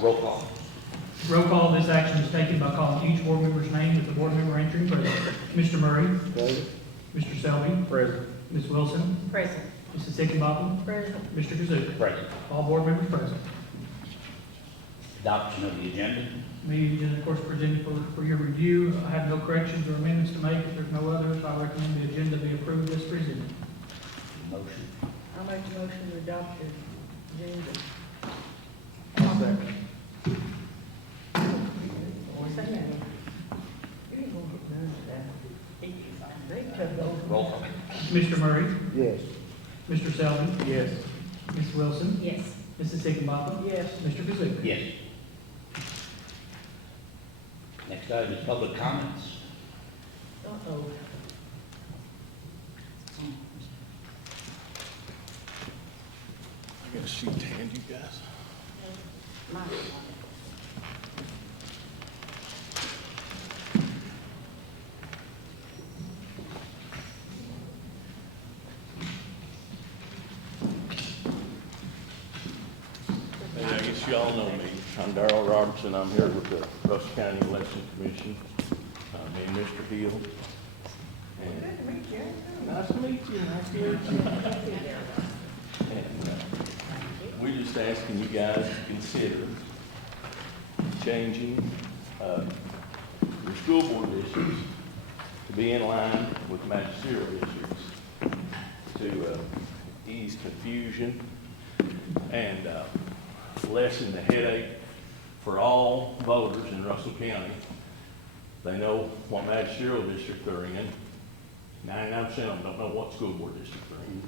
Roll call. Roll call, this action is taken by calling each board member's name with the board member entering present. Mr. Murray. Present. Mr. Selby. Present. Ms. Wilson. Present. Mrs. Higginbotham. Present. Mr. Kazuk. Present. All board members present. Adoption of the agenda. Meeting agenda, of course, presented for your review. I have no corrections or amendments to make. If there's no others, I recommend the agenda be approved as presented. Motion. I'll make the motion to adopt the agenda. Second. Roll call. Mr. Murray. Yes. Mr. Selby. Yes. Ms. Wilson. Yes. Mrs. Higginbotham. Yes. Mr. Kazuk. Yes. Next item is public comments. Uh-oh. I got a sheet to hand you guys. Hey, I guess you all know me. I'm Darrell Robertson. I'm here with the Russell County Election Commission. Me and Mr. Hill. And Good to meet you. nice to meet you. Nice to meet you. And we're just asking you guys to consider changing your school board districts to be in line with magisterial districts to ease confusion and lessen the headache for all voters in Russell County. They know what magisterial district they're in. 99% of them don't know what school board district they're in.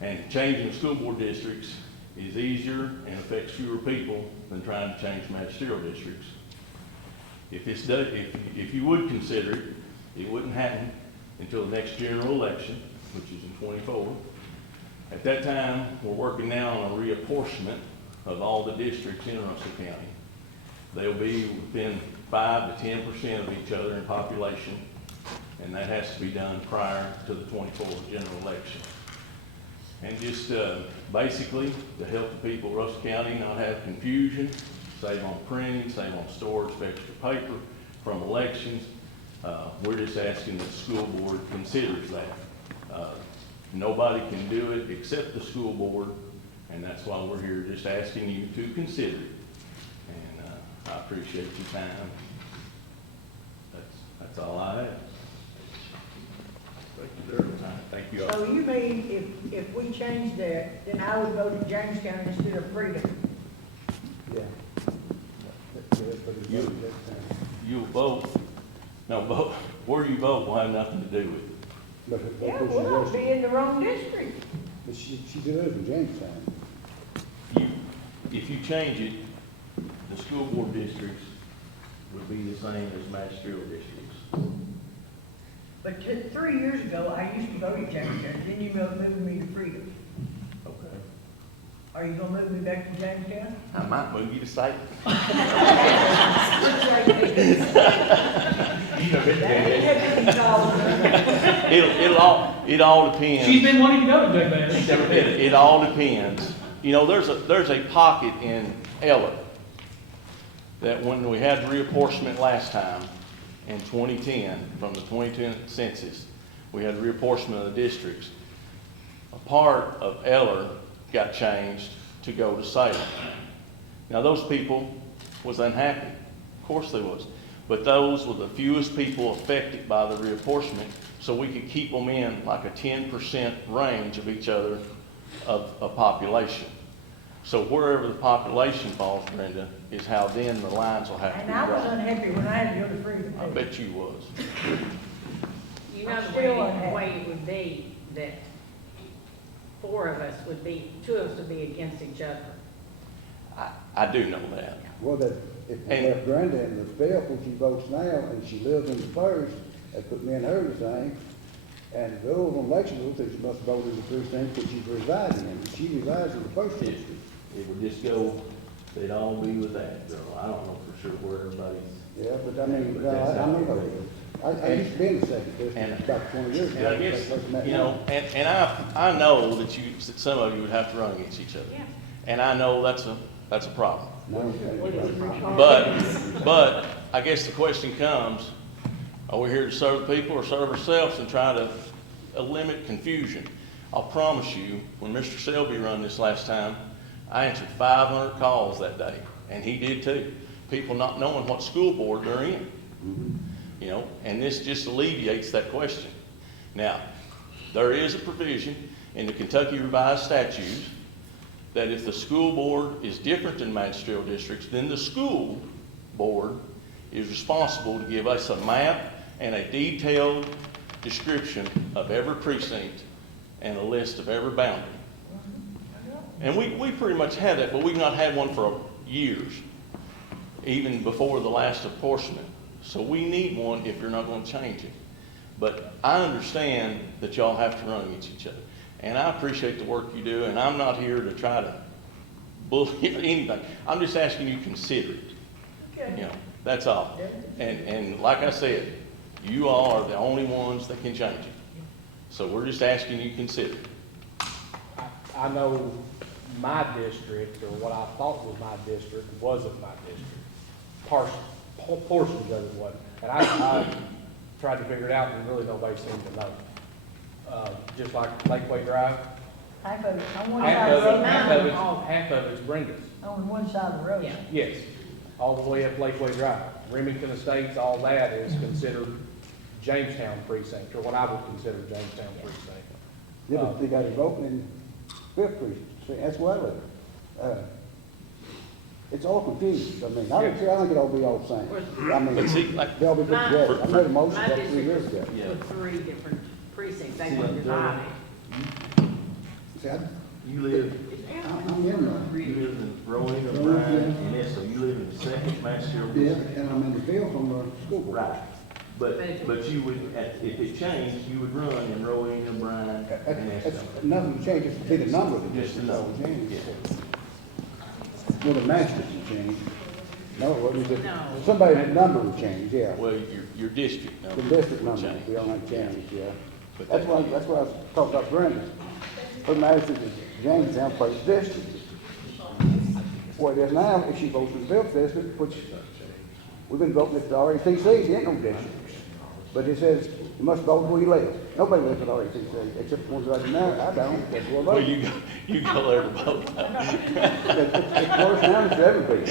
And changing school board districts is easier and affects fewer people than trying to change magisterial districts. If you would consider it, it wouldn't happen until the next general election, which is in '24. At that time, we're working now on a reapportionment of all the districts in Russell County. They'll be within 5 to 10% of each other in population, and that has to be done prior to the '24 general election. And just basically to help the people of Russell County not have confusion, save on printing, save on storage of extra paper from elections, we're just asking that the school board considers that. Nobody can do it except the school board, and that's why we're here, just asking you to consider it. And I appreciate your time. That's all I have. Thank you very much. Thank you all. So you mean if we change that, then I would vote in James County instead of Freedom? Yeah. You'll vote, no, vote, where you vote will have nothing to do with it. Yeah, well, I'll be in the wrong district. But she lives in Jamestown. If you change it, the school board districts would be the same as magisterial districts. But 3 years ago, I used to vote in James County, then you moved me to Freedom. Okay. Are you gonna move me back to James County? I might move you to Salem. It all depends. She's been wanting to go to Big Bear. It all depends. You know, there's a pocket in Eller that when we had reapportionment last time in 2010, from the 2010 census, we had reapportionment of the districts. A part of Eller got changed to go to Salem. Now those people was unhappy. Of course they was. But those were the fewest people affected by the reapportionment, so we could keep them in like a 10% range of each other of population. So wherever the population falls, Brenda, is how then the lines will have to be And I was drawn. unhappy when I had to go to Freedom. I bet you was. You know, the Still way, unhappy. the way it would be that 4 of us would be, 2 of us would be against each other. I do know that. Well, that, if we And- left Brenda in the fifth, when she votes now, and she lives in the first, they put me and her the same. And the rules on election rules says you must vote in the precinct that she's residing in. She resides in the first It, district. it would just go, they'd all be with that, girl. I don't know for sure where everybody's. Yeah, but I mean, But that's how it goes. I used to be in the second district And- about 20 years ago. And I guess, you know, and I know that some of you would have to run against each other. Yeah. And I know that's a problem. No. But I guess the question comes, are we here to serve the people or serve ourselves and try to limit confusion? I'll promise you, when Mr. Selby run this last time, I answered 500 calls that day, and he did too. People not knowing what school board they're in, you know, and this just alleviates that question. Now, there is a provision in the Kentucky Revised Statutes that if the school board is different than magisterial districts, then the school board is responsible to give us a map and a detailed description of every precinct and a list of every boundary. And we pretty much had that, but we've not had one for years, even before the last apportionment. So we need one if you're not going to change it. But I understand that y'all have to run against each other. And I appreciate the work you do, and I'm not here to try to bully anything. I'm just asking you to consider it. Okay. You know, that's all. And like I said, you all are the only ones that can change it. So we're just asking you to consider it. I know my district, or what I thought was my district, wasn't my district. Portions of it wasn't. And I tried to figure it out, and really nobody seemed to know. Just like Lakeway Drive, Half of it, on one half side of the road. half of it's Brenda's. On one side of the road. Yeah. Yes, all the way up Lakeway Drive. Remington Estates, all that is considered Jamestown precinct, or what I would consider Jamestown precinct. Yeah, but they got it voting in fifth precinct, see, that's where I live. It's all confused, I mean, I don't care, I think it all be all the same. I But see, mean, like, they'll be put together, I made a motion My about 3 years district ago. was with 3 different precincts, they See, were like, divided. See, you live, I'm in you live in Rowena, Bryan, and Esso. You live in the second magisterial yeah, district. and I'm in the field from the school board. Right. But you would, if it changed, you would run in Rowena, Bryan, and It's Esso. nothing will change, it's be the number that Just the just number. will change. Yeah. Well, the magistrates will change. No, what is it? No. Somebody's number will change, yeah. Well, your district number. The district would number, change. we all have change, yeah. But That's why I was talking about Brenda. Her magistrate is Jamestown First District. What it is now, if she votes in the fifth district, which we've been voting at the RATC, there ain't no districts. But it says you must vote where you live. Nobody lives at RATC, except the ones right now, I don't, that's where I Well, vote. you go there to vote. It's worse now than everybody.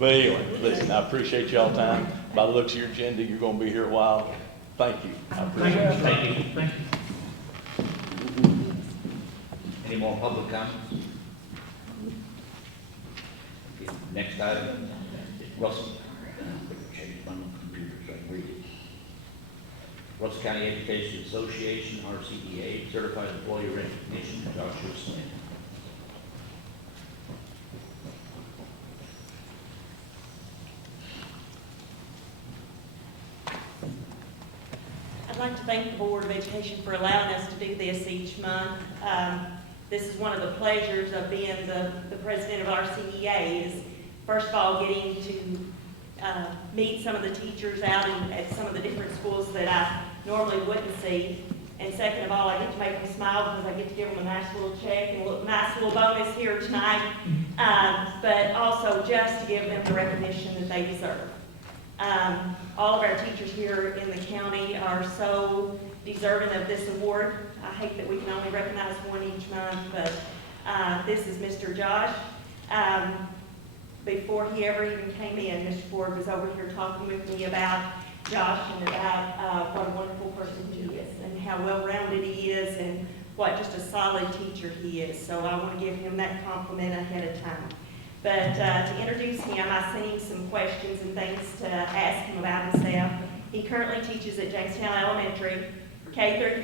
But anyway, listen, I appreciate y'all time. By the looks of your agenda, you're gonna be here a while. Thank you. I appreciate it. Thank you. Thank you. Any more public comments? Okay, next item, Russell. Change my computer so I can read it. Russell County Education Association, RCEA, Certified Employee Recognition, Joshua Smith. I'd like to thank the Board of Education for allowing us to do this each month. This is one of the pleasures of being the president of RCEA is, first of all, getting to meet some of the teachers out at some of the different schools that I normally wouldn't see. And second of all, I get to make them smile because I get to give them a nice little check and a nice little bonus here tonight. But also just to give them the recognition that they deserve. All of our teachers here in the county are so deserving of this award. I hate that we can only recognize one each month, but this is Mr. Josh. Before he ever even came in, Mr. Ford was over here talking with me about Josh and about what a wonderful person he is and how well-rounded he is and what just a solid teacher he is. So I want to give him that compliment ahead of time. But to introduce him, I sent him some questions and things to ask him about himself. He currently teaches at Jamestown Elementary, K-5,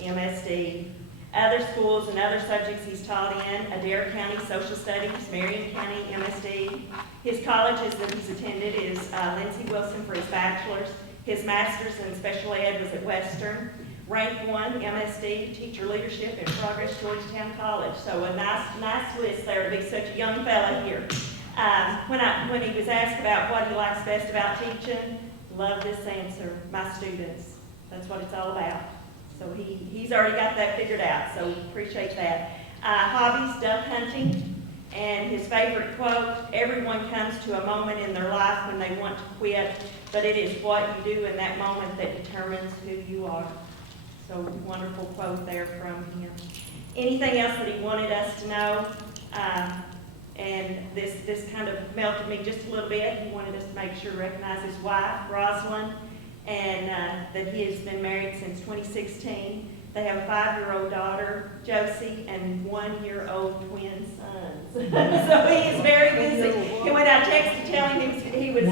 MSD. Other schools and other subjects he's taught in, Adair County Social Studies, Marion County MSD. His colleges that he's attended is Lindsey Wilson for his bachelor's. His master's in special ed was at Western. Rank 1 MSD, Teacher Leadership in Progress, Georgetown College. So a nice list there to be such a young fella here. When he was asked about what he likes best about teaching, love this answer, my students. That's what it's all about. So he's already got that figured out, so appreciate that. Hobbies, duck hunting, And his favorite quote, everyone comes to a moment in their life when they want to quit, but it is what you do in that moment that determines who you are. So wonderful quote there from him. Anything else that he wanted us to know? And this kind of melted me just a little bit. He wanted us to make sure to recognize his wife, Rosalind, and that he has been married since 2016. They have a 5-year-old daughter, Josie, and 1-year-old twin sons. So he is very busy. And when I texted telling him he was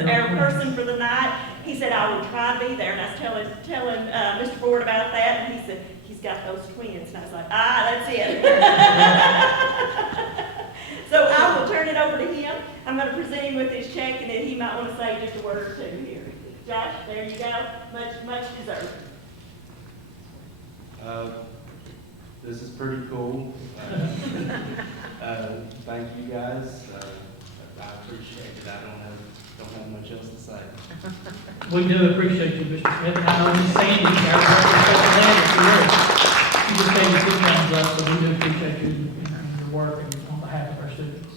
our person for the night, he said, I will try to be there. And I was telling Mr. Ford about that, and he said, he's got those twins. And I was like, that's it. So I will turn it over to him. I'm going to present him with his check, and then he might want to say just a word or two here. Josh, there you go. Much deserved. This is pretty cool. Thank you guys. I appreciate it. I don't have much else to say. We do appreciate you, Mr. Smith, and I know Ms. Sandy, our representative, you just gave us 2 thumbs up, so we do appreciate you and your work and on behalf of our students.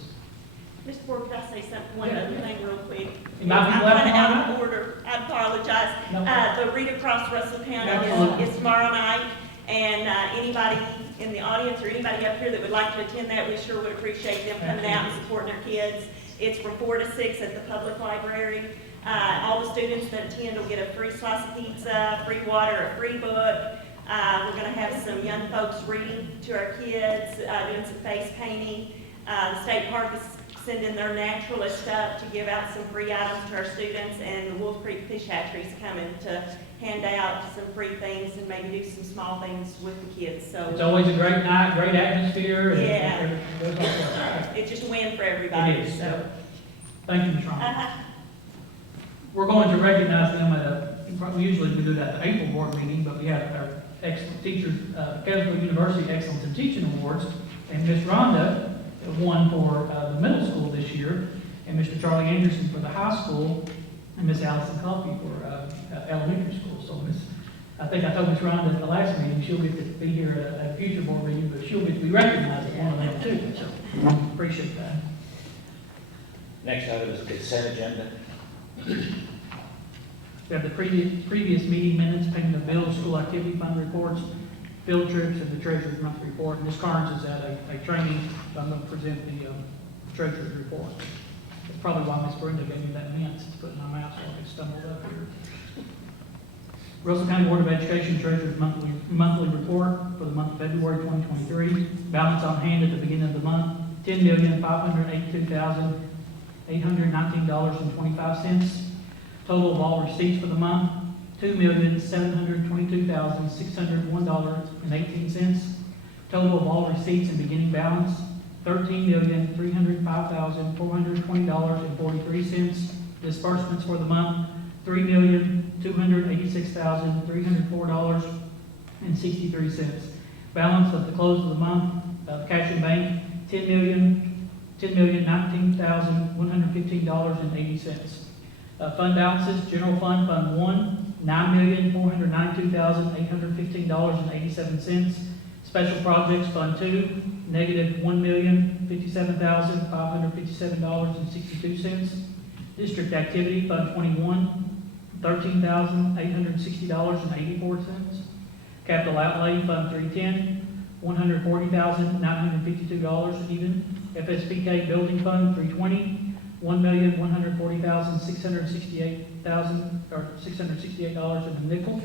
Mr. Ford, could I say one other thing real quick? You might be I'm glad running to out know. of order. I apologize. No. The Read Across Russell County Absolutely. is tomorrow night, and anybody in the audience or anybody up here that would like to attend that, we sure would appreciate them coming out and supporting their kids. It's from 4 to 6 at the public library. All the students that attend will get a free slice of pizza, free water, a free book. We're going to have some young folks reading to our kids, doing some face painting. The state park is sending their naturalist up to give out some free items to our students, and the Wolf Creek Fish Hatchery is coming to hand out some free things and maybe do some small things with the kids. So It's always a great night, great atmosphere, and Yeah. everything goes like that. it's just a win for everybody. It is. So. Thank you, Ms. Ron. Uh-huh. We're going to recognize them we usually do that at the April board meeting, but we have our excellent teachers, Kazuk University Excellence in Teaching Awards, and Ms. Rhonda won for the middle school this year, and Mr. Charlie Anderson for the high school, and Ms. Allison Coffey for elementary school. So I think I told Ms. Rhonda at the last meeting, she'll get to be here at a future board meeting, but she'll get to be recognized as one of them too, so appreciate that. Next item is consent agenda. We have the previous meeting minutes, payment of bills, school activity fund reports, field trips, and the treasurer's monthly report. Ms. Carnes is at a training, so I'm going to present the treasurer's report. That's probably why Ms. Brenda gave me that mint, since putting my mouse while I stumbled up here. Russell County Board of Education Treasurer's monthly report for the month of February 2023. Balance on hand at the beginning of the month, $10,582,819.25. Total of all receipts for the month, $2,722,601.18. Total of all receipts and beginning balance, $13,305,420.43. Disbursements for the month, $3,286,304.63. Balance at the close of the month, cash in bank, $10,019,115.80. Fund balances, general fund, Fund 1, $9,492,815.87. Special projects, Fund 2, negative $1,057,557.62. District activity, Fund 21, $13,860.84. Capital outlay, Fund 310, $140,952 even. FSBK building fund, 320, $1,140,668 and a nickel.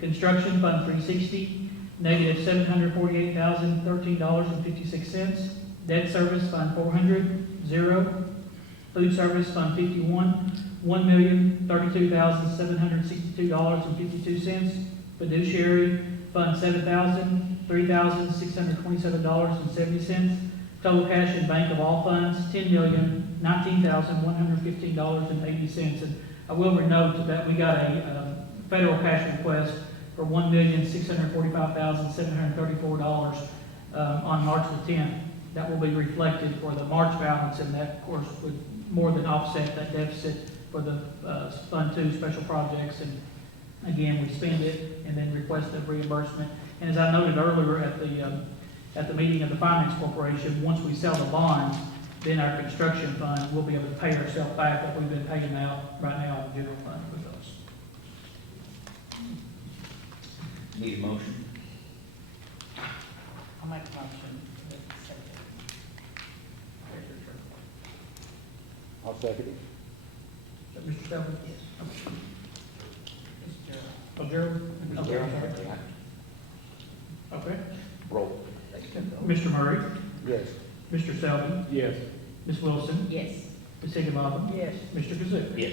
Construction fund 360, negative $748,013.56. Debt service fund 400, 0. Food service fund 51, $1,032,762.52. Fiduciary fund 7,000, $3,627.70. Total cash in bank of all funds, $10,019,115.80. And I will note that we got a federal cash request for $1,645,734 on March the 10th. That will be reflected for the March balance, and that, of course, would more than offset that deficit for the Fund 2 special projects. And again, we spend it and then request the reimbursement. And as I noted earlier at the at the meeting of the Finance Corporation, once we sell the bonds, then our construction fund will be able to pay ourselves back what we've been paying out right now in the general fund with those. Need a motion? I'll make a motion. I'll second it. Mr. Selby? Yes. Oh, Gerald? Okay, Gerald? I'm sorry. Okay. Roll. Mr. Murray? Yes. Mr. Selby? Yes. Ms. Wilson? Yes. Ms. Higgins? Yes. Mr. Kazoo? Yes.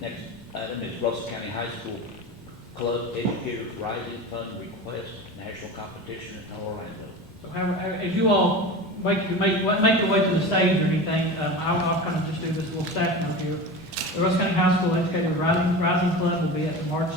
Next item is Russell County High School Club Educators Rising Fund Request National Competition in Orlando. So as you all make your way to the stage or anything, I'll kind of just do this little staff note here. The Russell County High School Educators Rising Club will be at the March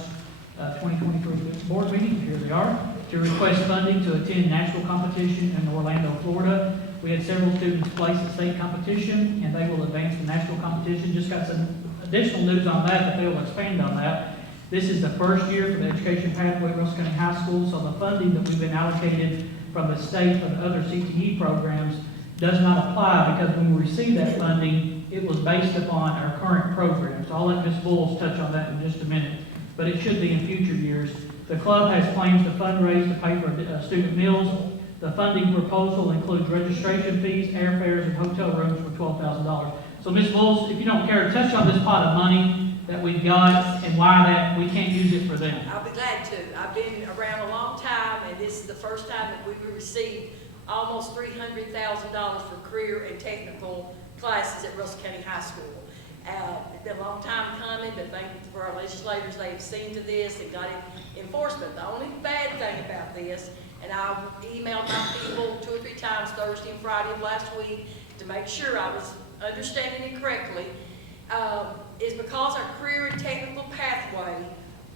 2023 board meeting. Here they are. To request funding to attend national competition in Orlando, Florida. We had several students place at state competition, and they will advance the national competition. Just got some additional news on that, but they will expand on that. This is the first year for the education pathway at Russell County High School, so the funding that we've been allocated from the state for the other CTE programs does not apply, because when we received that funding, it was based upon our current programs. I'll let Ms. Bulls touch on that in just a minute, but it should be in future years. The club has plans to fundraise to pay for student meals. The funding proposal includes registration fees, airfares, and hotel rooms for $12,000. So Ms. Bulls, if you don't care, touch on this pot of money that we've got and why that we can't use it for them. I'll be glad to. I've been around a long time, and this is the first time that we've received almost $300,000 for career and technical classes at Russell County High School. It's been a long time coming, but thank you for our legislators. They've seen to this and got it enforcement. The only bad thing about this, and I emailed my people 2 or 3 times Thursday and Friday of last week to make sure I was understanding it correctly, is because our career and technical pathway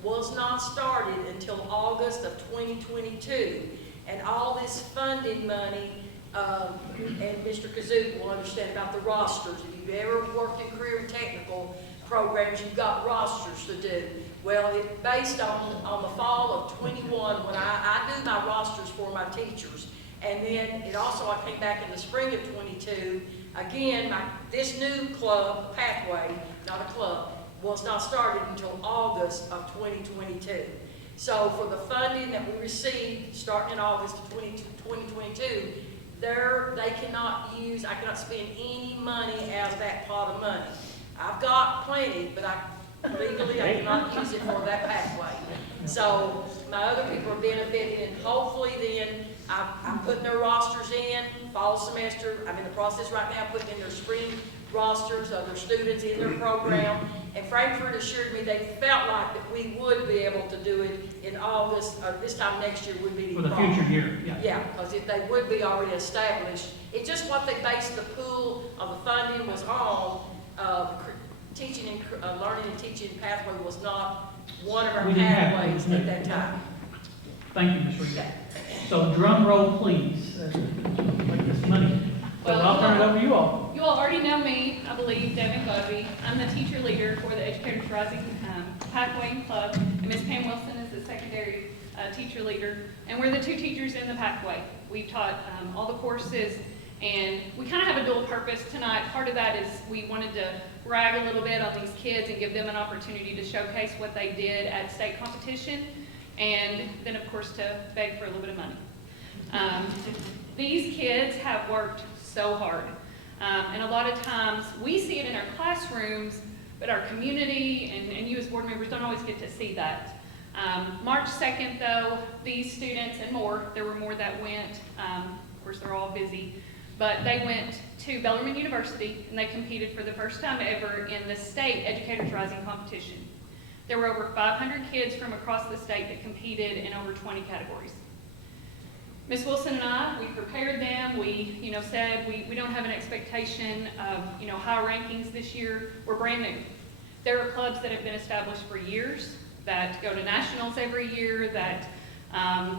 was not started until August of 2022, and all this funding money, and Mr. Kazuk will understand about the rosters. If you've ever worked in career and technical programs, you've got rosters to do. Well, it's based on the fall of 21, when I do my rosters for my teachers. And then it also, I came back in the spring of 22. Again, this new club, pathway, not a club, was not started until August of 2022. So for the funding that we received starting in August of 2022, they cannot use, I cannot spend any money out of that pot of money. I've got plenty, but legally I cannot use it for that pathway. So my other people are benefiting, and hopefully then I'm putting their rosters in fall semester. I'm in the process right now putting in their spring rosters of their students in their program. And Frankfurt assured me they felt like that we would be able to do it in August, or this time next year would be the For the future year, yeah. Yeah, because if they would be already established, it's just what they based the pool of the funding was on. Teaching and learning and teaching pathway was not one of our We didn't have it. pathways at that time. Thank you, Ms. Reed. So drum roll, please. Like this money. So Well, I'll turn it over to you all. You all already know me, I believe, Devin Bugby. I'm the teacher leader for the Educators Rising Pathway Club, and Ms. Pam Wilson is the secondary teacher leader, and we're the 2 teachers in the pathway. We've taught all the courses, and we kind of have a dual purpose tonight. Part of that is we wanted to brag a little bit on these kids and give them an opportunity to showcase what they did at state competition, and then of course to beg for a little bit of money. These kids have worked so hard, and a lot of times we see it in our classrooms, but our community and you as board members don't always get to see that. March 2nd though, these students and more, there were more that went, of course they're all busy, but they went to Bellarmine University and they competed for the first time ever in the state Educators Rising competition. There were over 500 kids from across the state that competed in over 20 categories. Ms. Wilson and I, we prepared them. We, said we don't have an expectation of, high rankings this year. We're brand new. There are clubs that have been established for years that go to nationals every year, that,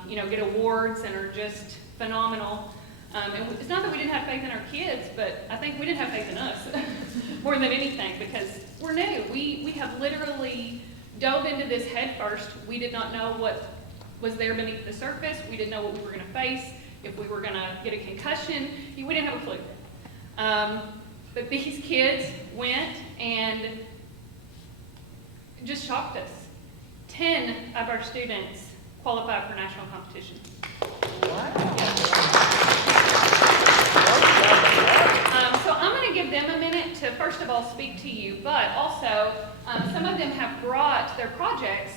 get awards and are just phenomenal. And it's not that we didn't have faith in our kids, but I think we didn't have faith in us more than anything, because we're new. We have literally dove into this head first. We did not know what was there beneath the surface. We didn't know what we were gonna face, if we were gonna get a concussion. We didn't have a clue. But these kids went and just shocked us. 10 of our students qualified for national competition. So I'm going to give them a minute to, first of all, speak to you, but also some of them have brought their projects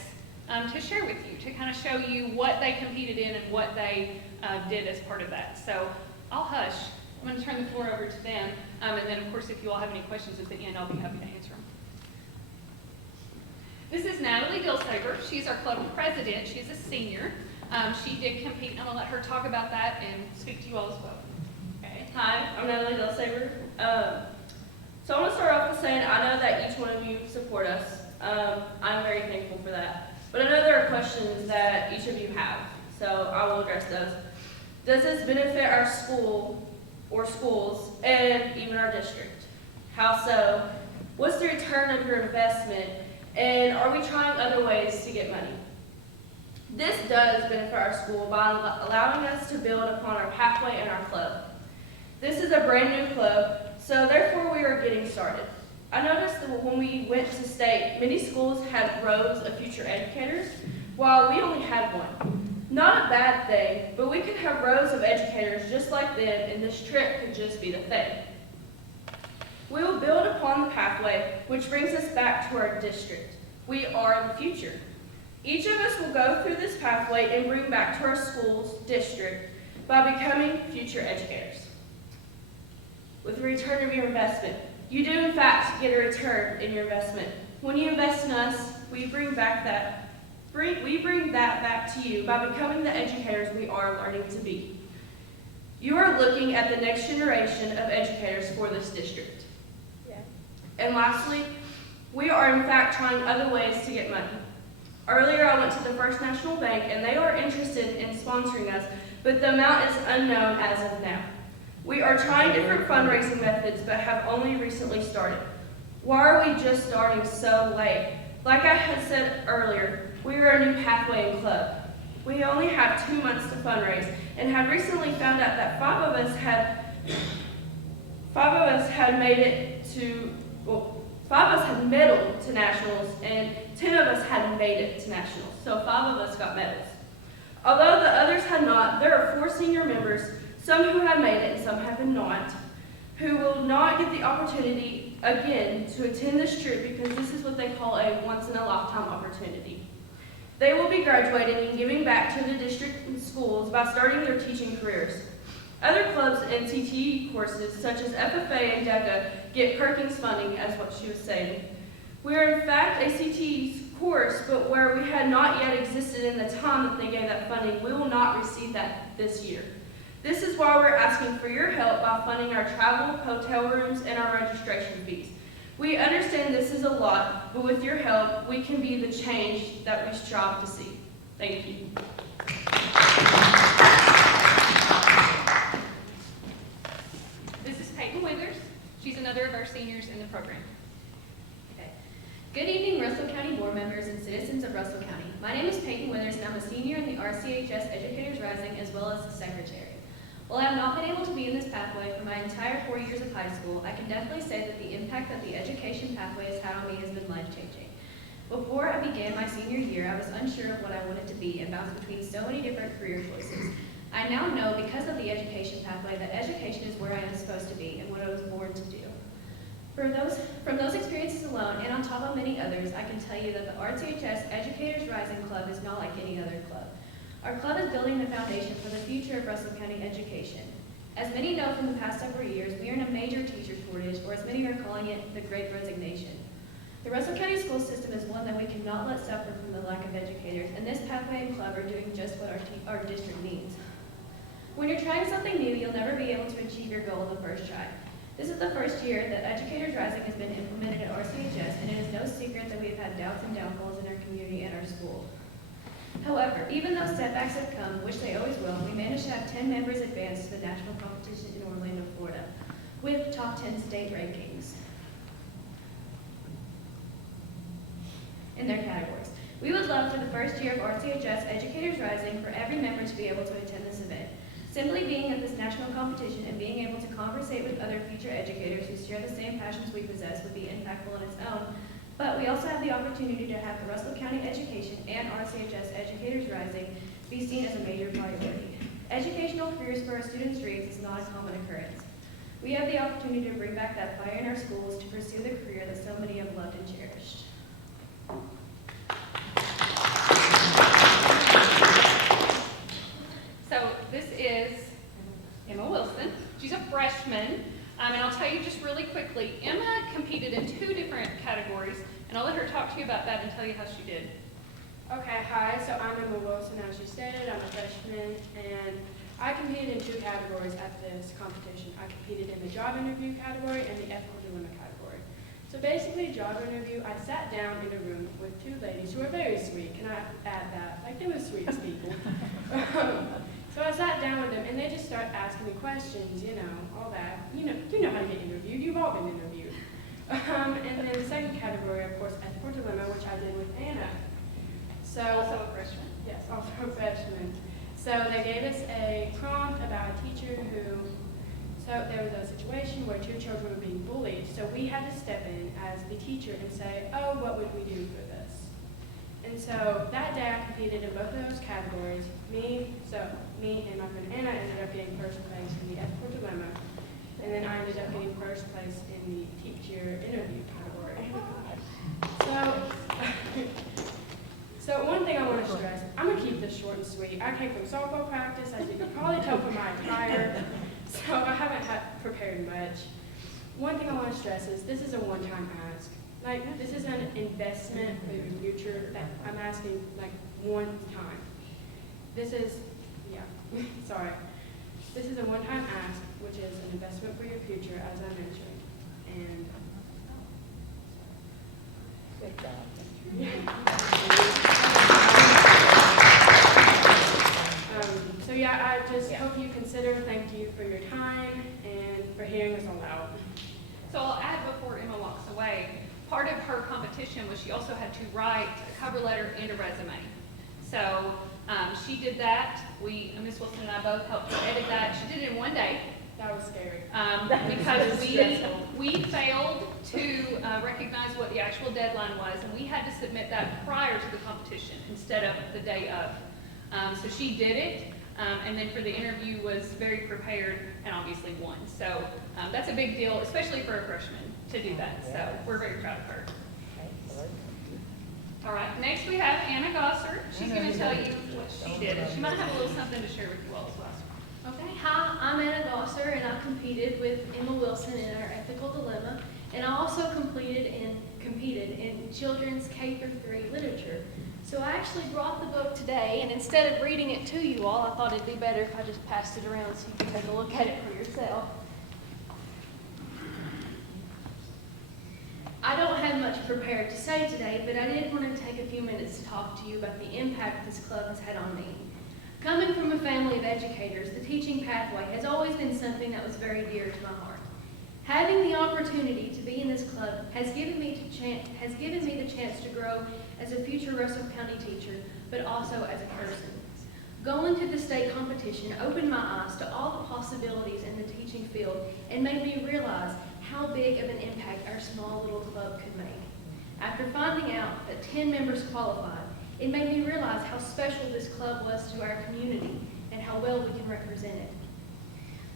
to share with you, to kind of show you what they competed in and what they did as part of that. So I'll hush. I'm going to turn the floor over to them, and then, of course, if you all have any questions at the end, I'll be happy to answer them. This is Natalie Dilsaver. She's our club president. She's a senior. She did compete, and I'm going to let her talk about that and speak to you all as well. Okay. Hi, I'm Natalie Dilsaver. So I want to start off with saying I know that each one of you support us. I'm very thankful for that. But I know there are questions that each of you have, so I will address those. Does this benefit our school or schools and even our district? How so? What's the return of your investment? And are we trying other ways to get money? This does benefit our school by allowing us to build upon our pathway and our club. This is a brand new club, so therefore we are getting started. I noticed that when we went to state, many schools had rows of future educators, while we only had one. Not a bad thing, but we could have rows of educators just like them, and this trip could just be the thing. We will build upon the pathway, which brings us back to our district. We are the future. Each of us will go through this pathway and bring back to our school's district by becoming future educators. With the return of your investment, you do in fact get a return in your investment. When you invest in us, we bring that back to you by becoming the educators we are learning to be. You are looking at the next generation of educators for this district. Yeah. And lastly, we are in fact trying other ways to get money. Earlier I went to the First National Bank and they are interested in sponsoring us, but the amount is unknown as of now. We are trying different fundraising methods but have only recently started. Why are we just starting so late? Like I had said earlier, we are a new pathway and club. We only have 2 months to fundraise and have recently found out that 5 of us had medaled to nationals and 10 of us had made it to nationals. So 5 of us got medals. Although the others had not, there are 4 senior members, some who have made it and some have not, who will not get the opportunity again to attend this trip because this is what they call a once-in-a-lifetime opportunity. They will be graduating and giving back to the district and schools by starting their teaching careers. Other clubs and CTE courses, such as FFA and DECA, get Perkins funding, as what she was saying. We are in fact a CTE course, but where we had not yet existed in the time that they gave that funding, we will not receive that this year. This is why we're asking for your help by funding our travel, hotel rooms, and our registration fees. We understand this is a lot, but with your help, we can be the change that we strive to see. Thank you. This is Peyton Withers. She's another of our seniors in the program. Okay. Good evening, Russell County board members and citizens of Russell County. My name is Peyton Withers, and I'm a senior in the RCHS Educators Rising as well as the secretary. While I have not been able to be in this pathway for my entire 4 years of high school, I can definitely say that the impact that the education pathway has had on me has been life-changing. Before I began my senior year, I was unsure of what I wanted to be and bounced between so many different career choices. I now know, because of the education pathway, that education is where I am supposed to be and what I was born to do. From those experiences alone, and on top of many others, I can tell you that the RCHS Educators Rising Club is not like any other club. Our club is building the foundation for the future of Russell County education. As many know from the past several years, we are in a major teacher shortage, or as many are calling it, the Great Resignation. The Russell County school system is one that we cannot let suffer from the lack of educators, and this pathway and club are doing just what our district needs. When you're trying something new, you'll never be able to achieve your goal in the first try. This is the first year that Educators Rising has been implemented at RCHS, and it is no secret that we have had doubts and downfalls in our community and our school. However, even though setbacks have come, which they always will, we managed to have 10 members advance to the national competition in Orlando, Florida, with top 10 state rankings in their category. We would love for the first year of RCHS Educators Rising for every member to be able to attend this event. Simply being at this national competition and being able to conversate with other future educators who share the same passions we possess would be impactful on its own. But we also have the opportunity to have the Russell County Education and RCHS Educators Rising be seen as a major priority. Educational careers for our students' dreams is not a common occurrence. We have the opportunity to bring back that fire in our schools to pursue the career that so many have loved and cherished. So this is Emma Wilson. She's a freshman. And I'll tell you just really quickly, Emma competed in 2 different categories, and I'll let her talk to you about that and tell you how she did. Okay, hi, so I'm Emma Wilson, as she stated, I'm a freshman, and I competed in 2 categories at this competition. I competed in the job interview category and the ethical dilemma category. So basically, job interview, I sat down in a room with 2 ladies who were very sweet, can I add that? Like, they were sweet people. So I sat down with them, and they just started asking me questions, you know, all that. You know how to get interviewed, you've all been interviewed. And then the second category, of course, ethical dilemma, which I did with Anna. So, Also a freshman. Yes, also a freshman. So they gave us a prompt about a teacher who, so there was a situation where 2 children were being bullied. So we had to step in as the teacher and say, oh, what would we do for this? And so that day I competed in both of those categories. Me and my friend Anna ended up getting first place in the ethical dilemma. And then I ended up getting first place in the teacher interview category. So one thing I want to stress, I'm going to keep this short and sweet. I came from softball practice, as you can probably tell from my attire, so I haven't prepared much. One thing I want to stress is this is a one-time ask. Like, this is an investment for your future that I'm asking, like, one time. This is, sorry. This is a one-time ask, which is an investment for your future, as I mentioned. And so yeah, I just hope you consider, thank you for your time and for hearing us all out. So I'll add before Emma walks away, part of her competition was she also had to write a cover letter and a resume. So she did that. Miss Wilson and I both helped her edit that. She did it in one day. That was scary. Because we failed to recognize what the actual deadline was, and we had to submit that prior to the competition instead of the day of. So she did it, and then for the interview was very prepared and obviously won. So that's a big deal, especially for a freshman to do that. So we're very proud of her. All right, next we have Anna Gosser. She's going to tell you what she did. She might have a little something to share with you all as well. Okay, hi, I'm Anna Gosser, and I competed with Emma Wilson in our ethical dilemma, and I also competed in children's K-3 literature. So I actually brought the book today, and instead of reading it to you all, I thought it'd be better if I just passed it around so you can take a look at it for yourself. I don't have much prepared to say today, but I did want to take a few minutes to talk to you about the impact this club has had on me. Coming from a family of educators, the teaching pathway has always been something that was very dear to my heart. Having the opportunity to be in this club has given me the chance to grow as a future Russell County teacher, but also as a person. Going to the state competition opened my eyes to all the possibilities in the teaching field and made me realize how big of an impact our small little club could make. After finding out that 10 members qualified, it made me realize how special this club was to our community and how well we can represent it.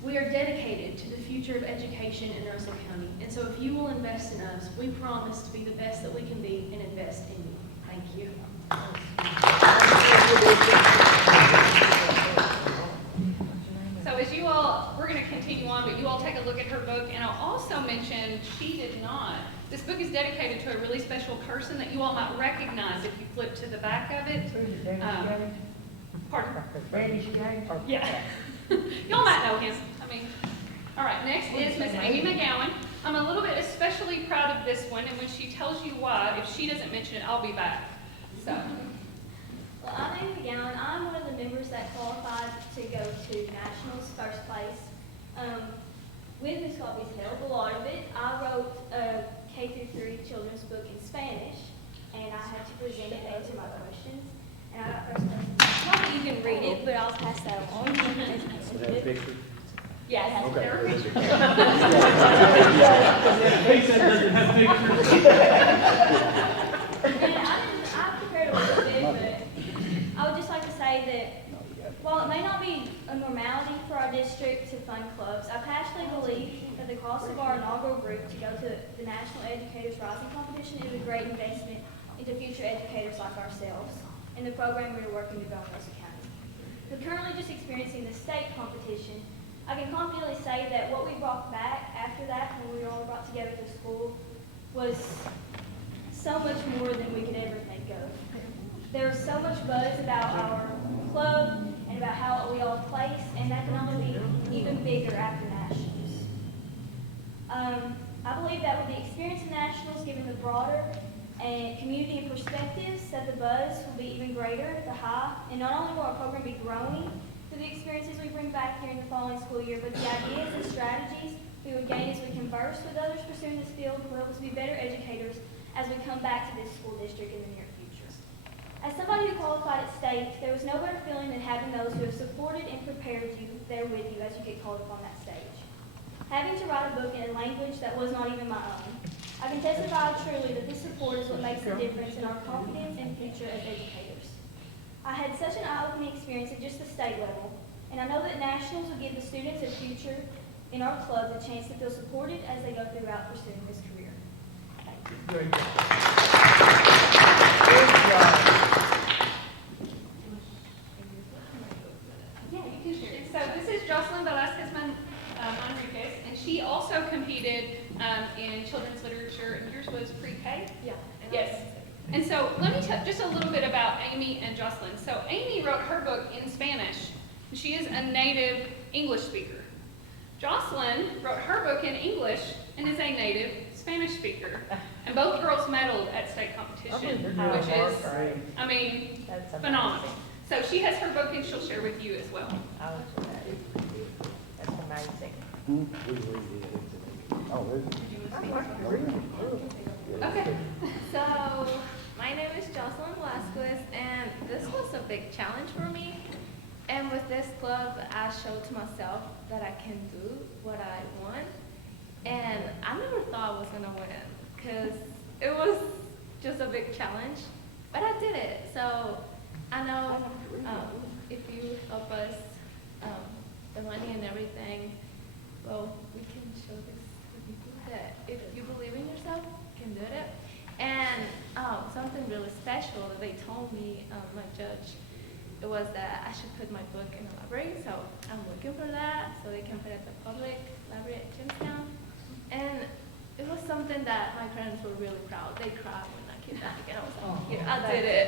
We are dedicated to the future of education in Russell County, and so if you will invest in us, we promise to be the best that we can be and invest in you. Thank you. So as you all, we're going to continue on, but you all take a look at her book, and I'll also mention she did not. This book is dedicated to a really special person that you all might recognize if you flip to the back of it. Pardon? Yeah. Y'all might know him. All right, next is Miss Amy McGowan. I'm a little bit especially proud of this one, and when she tells you why, if she doesn't mention it, I'll be back. So. Well, I'm Amy McGowan. I'm one of the members that qualified to go to Nationals first place. When this club is held, a lot of it, I wrote a K-3 children's book in Spanish, and I had to present it and answer my questions. And I got first place. Not that you can read it, but I'll pass that on. Is that a picture? Yeah, it has Okay. there are pictures. He said it doesn't have pictures. And I prepared a little bit, but I would just like to say that while it may not be a normality for our district to fund clubs, I passionately believe that the cost of our inaugural group to go to the National Educators Rising Competition is a great investment into future educators like ourselves and the program we are working to build in Russell County. We're currently just experiencing the state competition. I can confidently say that what we brought back after that, when we were all brought together to school, was so much more than we could ever think of. There was so much buzz about our club and about how we all place, and that can only be even bigger after nationals. I believe that with the experience of nationals, given the broader and community and perspectives, that the buzz will be even greater, the high, and not only will our program be growing through the experiences we bring back during the following school year, but the ideas and strategies we would gain as we converse with others pursuing this field will help us be better educators as we come back to this school district in the near future. As somebody who qualified at state, there was no better feeling than having those who have supported and prepared you there with you as you get called upon that stage. Having to write a book in a language that was not even my own, I can testify truly that this support is what makes the difference in our confidence and future as educators. I had such an eye-opening experience at just the state level, and I know that nationals will give the students a future in our club the chance to feel supported as they go throughout pursuing this career. Thank you. Great job. Yeah, you can share. So this is Jocelyn Velasquez Manriquez, and she also competed in children's literature, and yours was pre-K? Yeah. Yes. And so let me tell just a little bit about Amy and Jocelyn. So Amy wrote her book in Spanish. She is a native English speaker. Jocelyn wrote her book in English and is a native Spanish speaker. And both girls medaled at state competition, which is, I mean, phenomenal. So she has her book and she'll share with you as well. That's amazing. Okay, so my name is Jocelyn Velasquez, and this was a big challenge for me. And with this club, I showed to myself that I can do what I want. And I never thought I was gonna win, because it was just a big challenge, but I did it. So I know if you help us, the money and everything, well, we can show this to people that if you believe in yourself, you can do it. And something really special that they told me, my judge, it was that I should put my book in the library. So I'm looking for that so they can put it at the public library at Jamestown. And it was something that my parents were really proud. They cried when I came back, and I was like, yeah, I did it.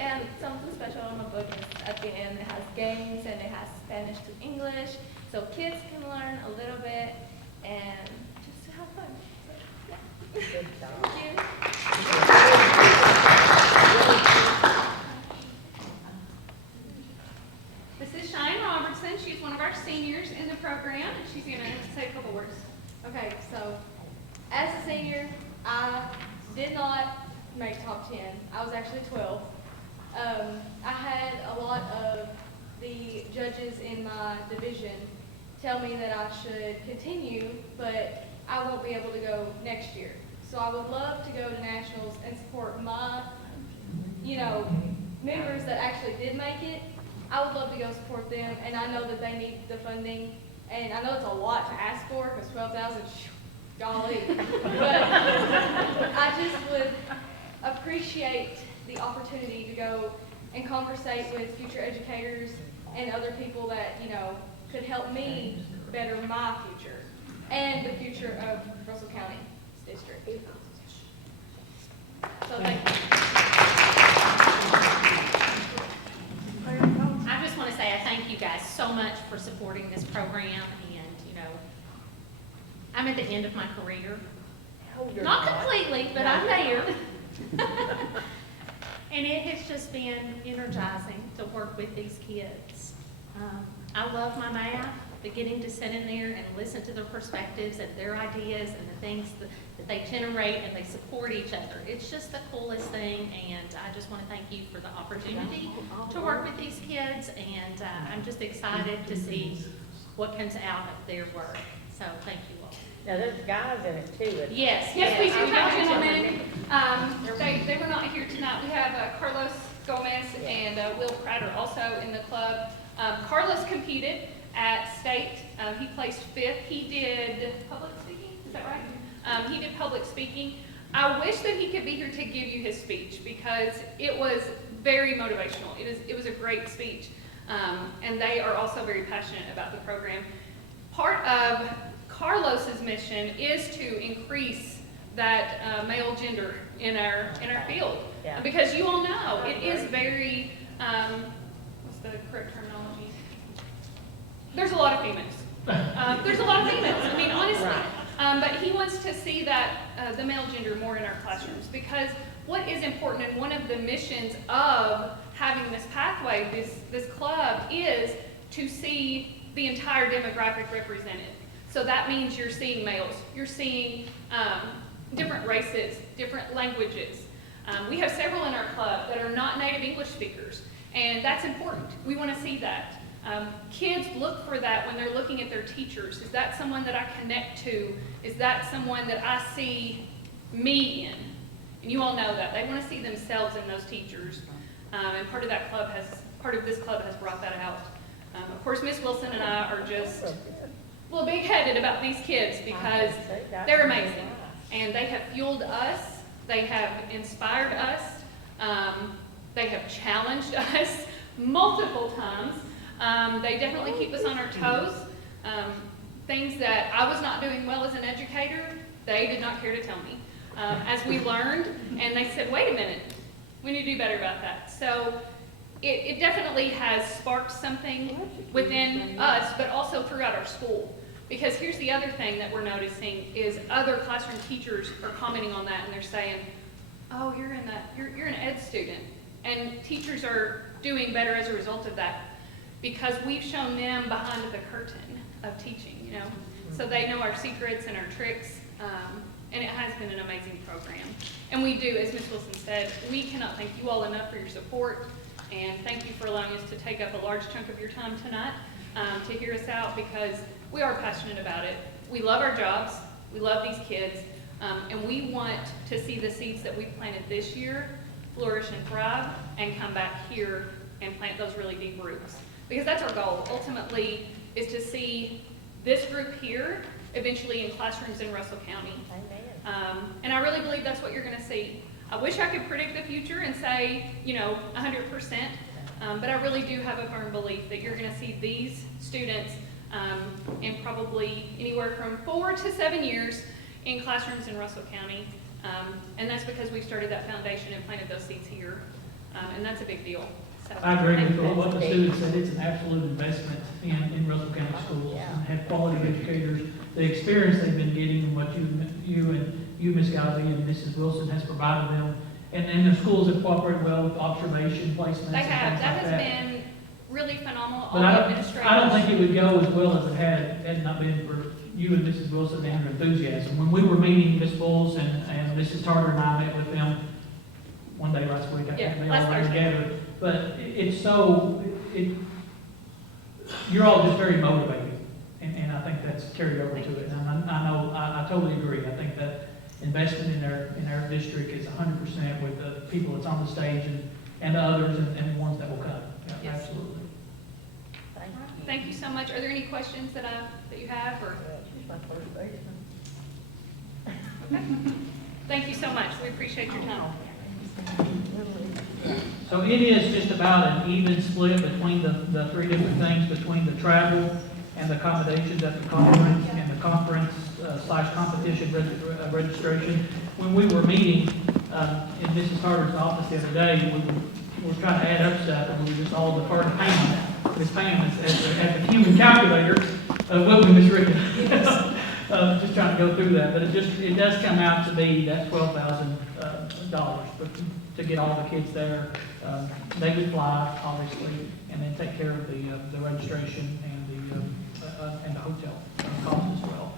And something special on my book is at the end, it has games and it has Spanish to English, so kids can learn a little bit and just to have fun. So, yeah. Good job. Thank you. This is Cheyenne Robertson. She's one of our seniors in the program, and she's going to say a couple words. Okay, so as a senior, I did not make top 10. I was actually 12. I had a lot of the judges in my division tell me that I should continue, but I won't be able to go next year. So I would love to go to nationals and support my, members that actually did make it. I would love to go support them, and I know that they need the funding, and I know it's a lot to ask for, because 12,000, golly. But I just would appreciate the opportunity to go and conversate with future educators and other people that, could help me better my future and the future of Russell County District. So thank you. I just want to say I thank you guys so much for supporting this program, and I'm at the end of my career. Not completely, but I'm there. And it has just been energizing to work with these kids. I love my math. but getting to sit in there and listen to their perspectives and their ideas and the things that they generate, and they support each other. It's just the coolest thing, and I just want to thank you for the opportunity to work with these kids, and I'm just excited to see what comes out of their work. So thank you all. Now, there's guys in it too. Yes, we do have gentlemen. They were not here tonight. We have Carlos Gomez and Will Prater also in the club. Carlos competed at state. He placed 5th. He did public speaking, is that right? He did public speaking. I wish that he could be here to give you his speech, because it was very motivational. It was a great speech. And they are also very passionate about the program. Part of Carlos's mission is to increase that male gender in our field. Yeah. Because you all know, it is very, what's the correct terminology? There's a lot of females. There's a lot of females, I mean, honestly. Right. But he wants to see that, the male gender more in our classrooms, because what is important, and one of the missions of having this pathway, this club, is to see the entire demographic represented. So that means you're seeing males, you're seeing different races, different languages. We have several in our club that are not native English speakers, and that's important. We want to see that. Kids look for that when they're looking at their teachers. Is that someone that I connect to? Is that someone that I see me in? And you all know that. They want to see themselves in those teachers. And part of this club has brought that out. Of course, Miss Wilson and I are just big-headed about these kids, because they're amazing. And they have fueled us. They have inspired us. They have challenged us multiple times. They definitely keep us on our toes. Things that I was not doing well as an educator, they did not care to tell me. As we learned, and they said, wait a minute, we need to do better about that. So it definitely has sparked something within us, but also throughout our school. Because here's the other thing that we're noticing is other classroom teachers are commenting on that, and they're saying, oh, you're an ed student. And teachers are doing better as a result of that, because we've shown them behind the curtain of teaching, you know. So they know our secrets and our tricks, and it has been an amazing program. And we do, as Ms. Wilson said, we cannot thank you all enough for your support, and thank you for allowing us to take up a large chunk of your time tonight to hear us out, because we are passionate about it. We love our jobs, we love these kids, and we want to see the seeds that we've planted this year flourish and thrive, and come back here and plant those really deep roots. Because that's our goal, ultimately, is to see this group here eventually in classrooms in Russell County. And I really believe that's what you're gonna see. I wish I could predict the future and say, 100%, but I really do have a firm belief that you're gonna see these students in probably anywhere from 4 to 7 years in classrooms in Russell County. And that's because we started that foundation and planted those seeds here, and that's a big deal. So, I agree with what the students said. It's an absolute investment in Russell County schools, and have quality educators. The experience they've been getting, and what you, Ms. Gowsey, and Mrs. Wilson has provided them, and the schools have cooperated well with observation placements. They and have. things That like has been really phenomenal. But All the administrators. I don't think it would go as well as it had not been for you and Mrs. Wilson and your enthusiasm. When we were meeting Ms. Bulls and Mrs. Tarter and I met with them one day last week, I think they all were together. But you're all just very motivated, and I think that's carried over to it. And I totally agree. I think that investment in our district is 100% with the people that's on the stage and the others and the ones that will come. Yeah, Yes. absolutely. Thank you so much. Are there any questions that you have, or? She's my first baseman. Okay. Thank you so much. We appreciate your time. So it is just about an even split between the three different things, between the travel and the accommodations at the conference and the conference / competition registration. When we were meeting in Mrs. Carter's office the other day, we were trying to add up stuff, and we were just all deferred to Pam. Ms. Pam as the human calculator of what we miswritten. Just trying to go through that, but it does come out to be that $12,000 to get all the kids there. They would fly, obviously, and then take care of the registration and and the hotel costs as well.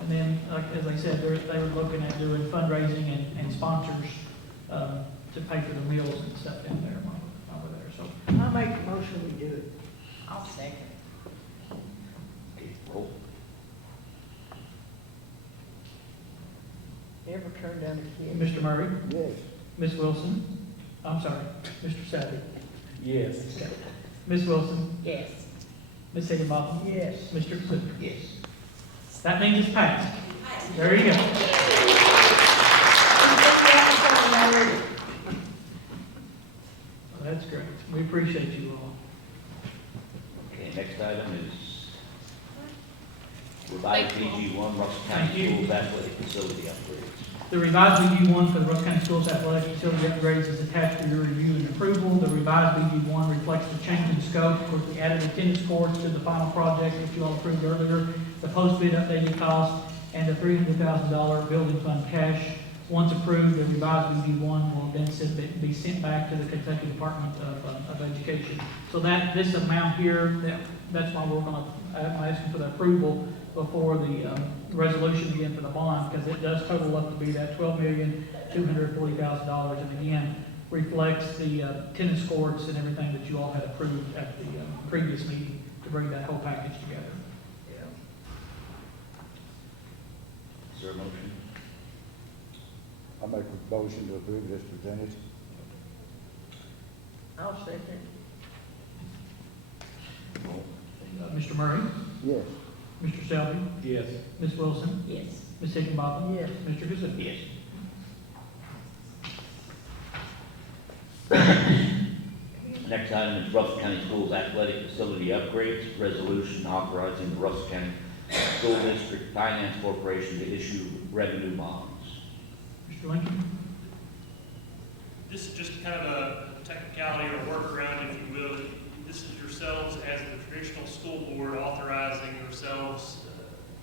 And then, as I said, they were looking at doing fundraising and sponsors to pay for the meals and stuff down there over there, so. I make a motion we do it. I'll second. Okay, roll. Ever turn down a kid? Mr. Murray, Yes. Ms. Wilson, I'm sorry, Mr. Selby, Yes. Ms. Wilson, Yes. Ms. Higginbotham, Yes. Mr. Cook. Yes. That means it's passed. There you go. That's great. We appreciate you all. Okay, next item is revised BG1 Russell Thank County you. Schools Athletic Facility upgrades. The revised BG1 for the Russell County Schools Athletic Facility upgrades is attached for your review and approval. The revised BG1 reflects the change in scope. Of course, we added attendance courts to the final project, which you all approved earlier, the post-bid updated cost, and the $300,000 building fund cash. Once approved, the revised BG1 will then be sent back to the Kentucky Department of Education. So this amount here, that's why I'm asking for the approval before the resolution again for the bond, because it does total up to be that $12,240,000, and again, reflects the tennis courts and everything that you all had approved at the previous meeting to bring that whole package together. Is there a motion? I make a motion to approve this presented. I'll second. Roll. Mr. Murray, Yes. Mr. Selby, Yes. Ms. Wilson, Yes. Ms. Higginbotham, Yes. Mr. Kazoo. Yes. Next item is Russell County Schools Athletic Facility Upgrades, resolution authorizing the Russell County School District Finance Corporation to issue revenue bonds. Mr. Lincoln? This is just kind of a technicality or workaround, if you will. This is yourselves as the traditional school board authorizing yourselves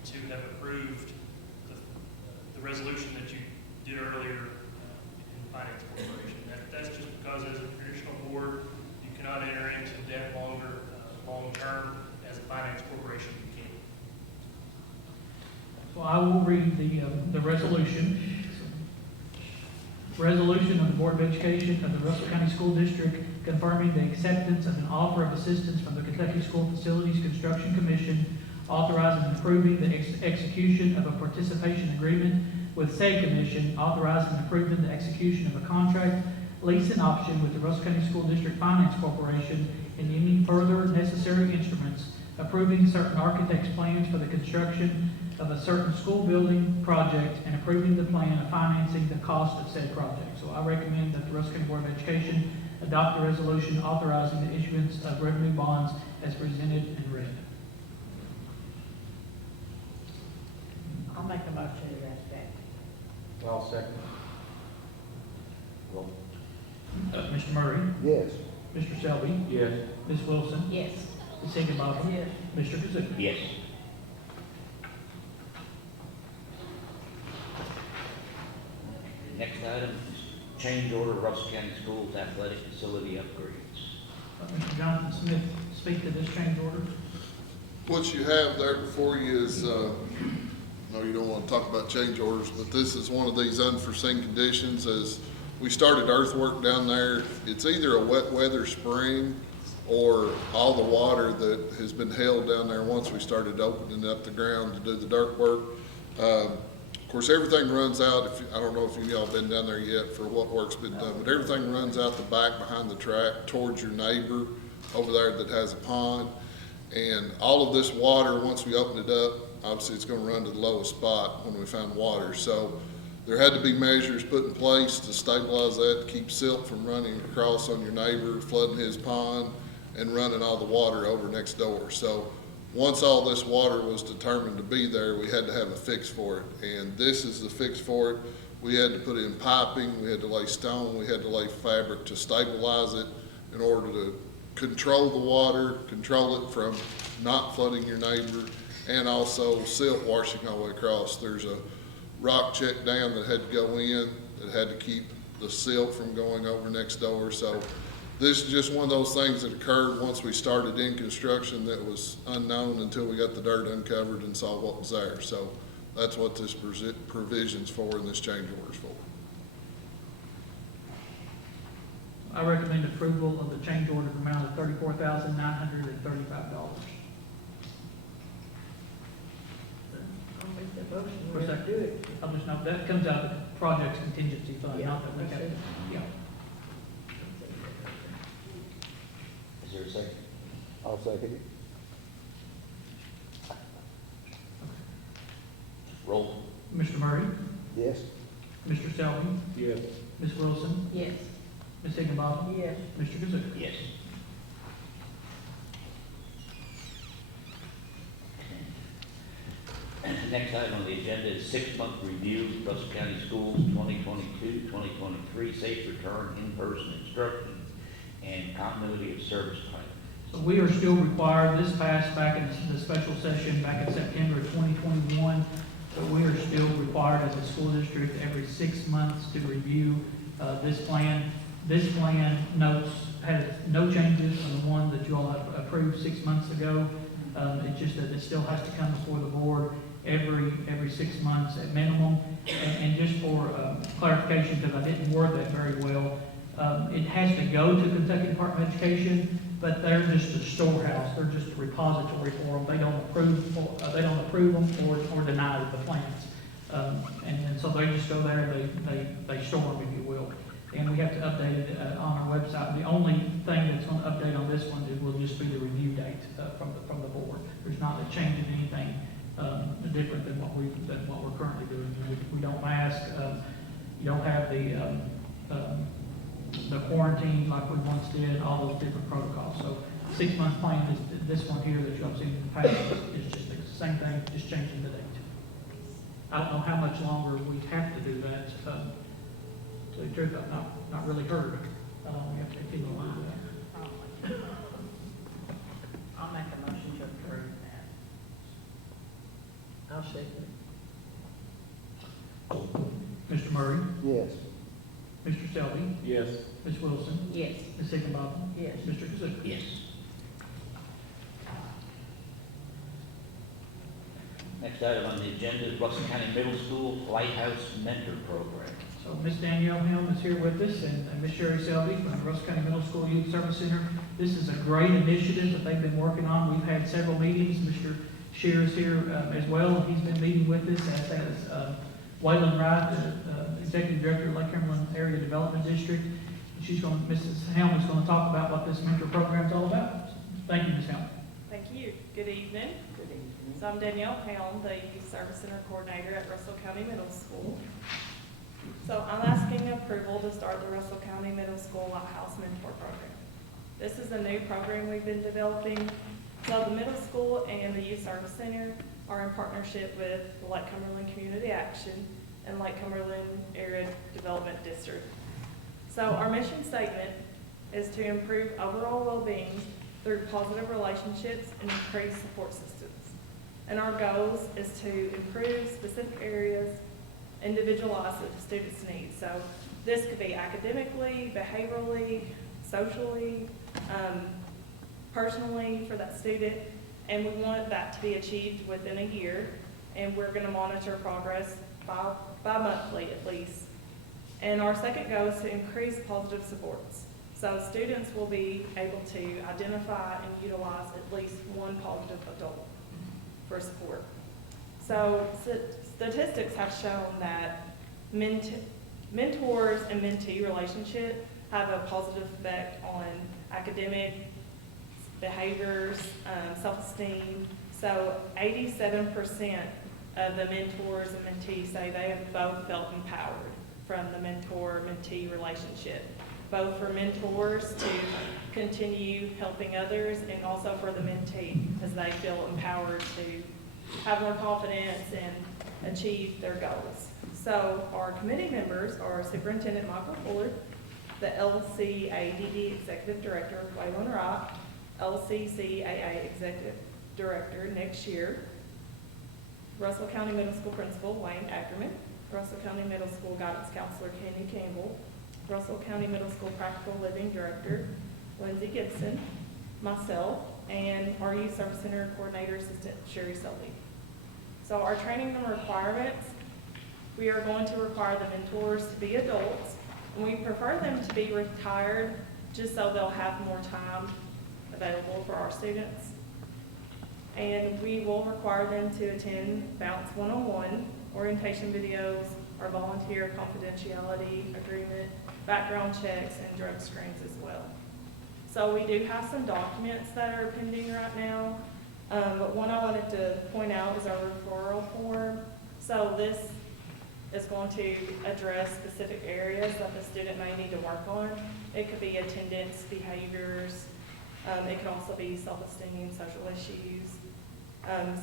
to have approved the resolution that you did earlier in the Finance Corporation. That's just because as a traditional board, you cannot enter into debt long-term. As a Finance Corporation, you can. So I will read the resolution. Resolution of the Board of Education of the Russell County School District confirming the acceptance of an offer of assistance from the Kentucky School Facilities Construction Commission, authorizing and approving the execution of a participation agreement with said commission, authorizing and approving the execution of a contract, lease and option with the Russell County School District Finance Corporation, and any further necessary instruments, approving certain architect's plans for the construction of a certain school building project, and approving the plan of financing the cost of said project. So I recommend that the Russell County Board of Education adopt the resolution authorizing the issuance of revenue bonds as presented and read. I'll make a motion to that effect. I'll second. Roll. Mr. Murray, Yes. Mr. Selby, Yes. Ms. Wilson, Yes. Ms. Higginbotham, Yes. Mr. Kazook. Yes. Next item is change order Russell County Schools Athletic Facility upgrades. Mr. Jonathan Smith, speak to this change order. What you have there before you is, I know you don't want to talk about change orders, but this is one of these unforeseen conditions. As we started earthwork down there, it's either a wet weather spring or all the water that has been held down there once we started opening up the ground to do the dirt work. Of course, everything runs out, I don't know if you all been down there yet for what work's been done, but everything runs out the back behind the track towards your neighbor over there that has a pond. And all of this water, once we open it up, obviously it's gonna run to the lowest spot when we find water. So there had to be measures put in place to stabilize that, to keep silt from running across on your neighbor, flooding his pond, and running all the water over next door. So once all this water was determined to be there, we had to have a fix for it. And this is the fix for it. We had to put in piping, we had to lay stone, we had to lay fabric to stabilize it in order to control the water, control it from not flooding your neighbor, and also silt washing all the way across. There's a rock check dam that had to go in, that had to keep the silt from going over next door. So This is just one of those things that occurred once we started in construction that was unknown until we got the dirt uncovered and saw what was there. So that's what this provision's for and this change order's for. I recommend approval of the change order amount of $34,935. I'll make that motion. Of course, We'll do it. I'll just note, that comes out of the project's contingency fund, Yeah, not that we have, that's it. yeah. Is there a second? I'll second it. Roll. Mr. Murray, Yes. Mr. Selby, Yes. Ms. Wilson, Yes. Ms. Higginbotham, Yes. Mr. Kazook. Yes. Next item on the agenda is 6-month review, Russell County Schools 2022-2023 safe return in-person instruction and continuity of service plan. So we are still required, this passed back in the special session back in September of 2021, but we are still required as a school district every 6 months to review this plan. This plan has no changes from the one that you all have approved 6 months ago. It's just that it still has to come before the board every 6 months at minimum. And just for clarification, because I didn't word that very well, it has to go to Kentucky Department of Education, but they're just a storehouse. They're just a repository for them. They don't approve them or deny the plans. And so they just go there, they store them, if you will. And we have to update it on our website. The only thing that's going to update on this one will just be the review date from the board. There's not a change in anything different than what we're currently doing. We don't mask. You don't have the quarantine like we once did. All those different protocols. So 6-month plan is this one here that y'all seen in the past is just the same thing, just changing the date. I don't know how much longer we have to do that. To tell you the truth, I've not really heard. We have to continue on with that. I'll make a motion to approve that. I'll second it. Mr. Murray, Yes. Mr. Selby, Yes. Ms. Wilson, Yes. Ms. Higginbotham, Yes. Mr. Kazook. Yes. Next item on the agenda is Russell County Middle School Lighthouse Mentor Program. So Ms. Danielle Helm is here with us, and Ms. Sherry Selby from the Russell County Middle School Youth Service Center. This is a great initiative that they've been working on. We've had several meetings. Mr. Shear is here as well. He's been meeting with us, as has Waylon Wright, the Executive Director of Lake Cumberland Area Development District. Mrs. Helm is going to talk about what this mentor program is all about. Thank you, Ms. Helm. Thank you. Good evening. Good evening. So I'm Danielle Helm, the Youth Service Center Coordinator at Russell County Middle School. So I'm asking approval to start the Russell County Middle School Lighthouse Mentor Program. This is a new program we've been developing. So the middle school and the Youth Service Center are in partnership with the Lake Cumberland Community Action and Lake Cumberland Area Development District. So our mission statement is to improve overall well-being through positive relationships and increased support systems. And our goals is to improve specific areas individualized to the student's needs. So this could be academically, behaviorally, socially, personally for that student, and we want that to be achieved within a year, and we're going to monitor progress bi-monthly at least. And our second goal is to increase positive supports. So students will be able to identify and utilize at least one positive adult for support. So statistics have shown that mentors and mentee relationship have a positive effect on academic behaviors, self-esteem. So 87% of the mentors and mentees say they have both felt empowered from the mentor-mentee relationship, both for mentors to continue helping others and also for the mentee as they feel empowered to have more confidence and achieve their goals. So our committee members are Superintendent Michael Fuller, the LCADD Executive Director Waylon Wright, LCCAA Executive Director next year, Russell County Middle School Principal Wayne Ackerman, Russell County Middle School Guidance Counselor Kenny Campbell, Russell County Middle School Practical Living Director Lindsay Gibson, myself, and our Youth Service Center Coordinator Assistant Sherry Selby. So our training and requirements, we are going to require the mentors to be adults, and we prefer them to be retired just so they'll have more time available for our students. And we will require them to attend Bounce 101, orientation videos, our volunteer confidentiality agreement, background checks, and drug screens as well. So we do have some documents that are pending right now, but one I wanted to point out is our referral form. So this is going to address specific areas that the student may need to work on. It could be attendance, behaviors, it could also be self-esteem, social issues.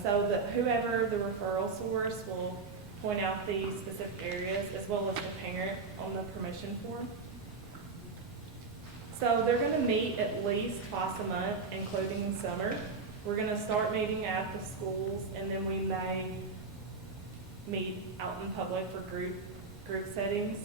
So that whoever the referral source will point out the specific areas as well as the parent on the permission form. So they're going to meet at least twice a month, including in summer. We're going to start meeting at the schools, and then we may meet out in public for group settings.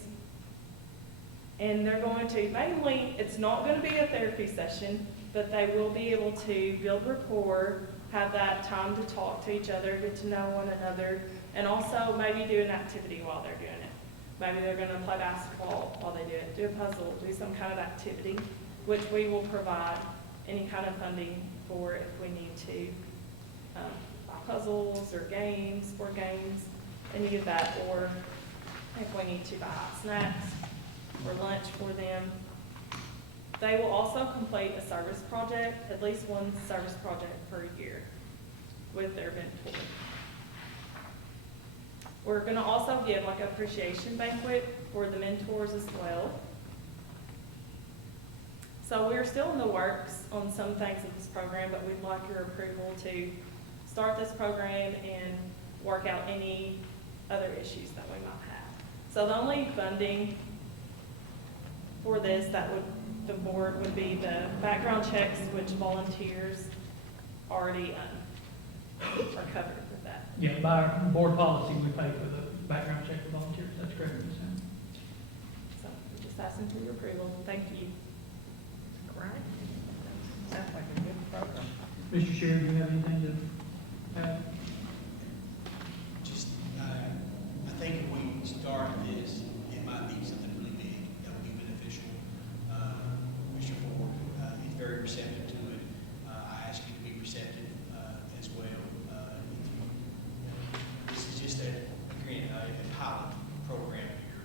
And they're going to, mainly, it's not going to be a therapy session, but they will be able to build rapport, have that time to talk to each other, get to know one another, and also maybe do an activity while they're doing it. Maybe they're going to play basketball while they do it, do a puzzle, do some kind of activity, which we will provide any kind of funding for if we need to buy puzzles or games, board games, any of that, or if we need to buy snacks or lunch for them. They will also complete a service project, at least one service project per year with their mentor. We're going to also give like an appreciation banquet for the mentors as well. So we're still in the works on some things of this program, but we'd like your approval to start this program and work out any other issues that we might have. So the only funding for this that the board would be the background checks, which volunteers already are covered with that. Yeah, by our board policy, we pay for the background check for volunteers. That's correct, Ms. Ham. So we're just asking for your approval. Thank you. All right. Sounds like a good program. Mr. Sherry, do you have anything to add? Just, I think if we start this, it might be something really big that would be beneficial. Mr. Ford, he's very receptive to it. I ask you to be receptive as well. This is just a pilot program here.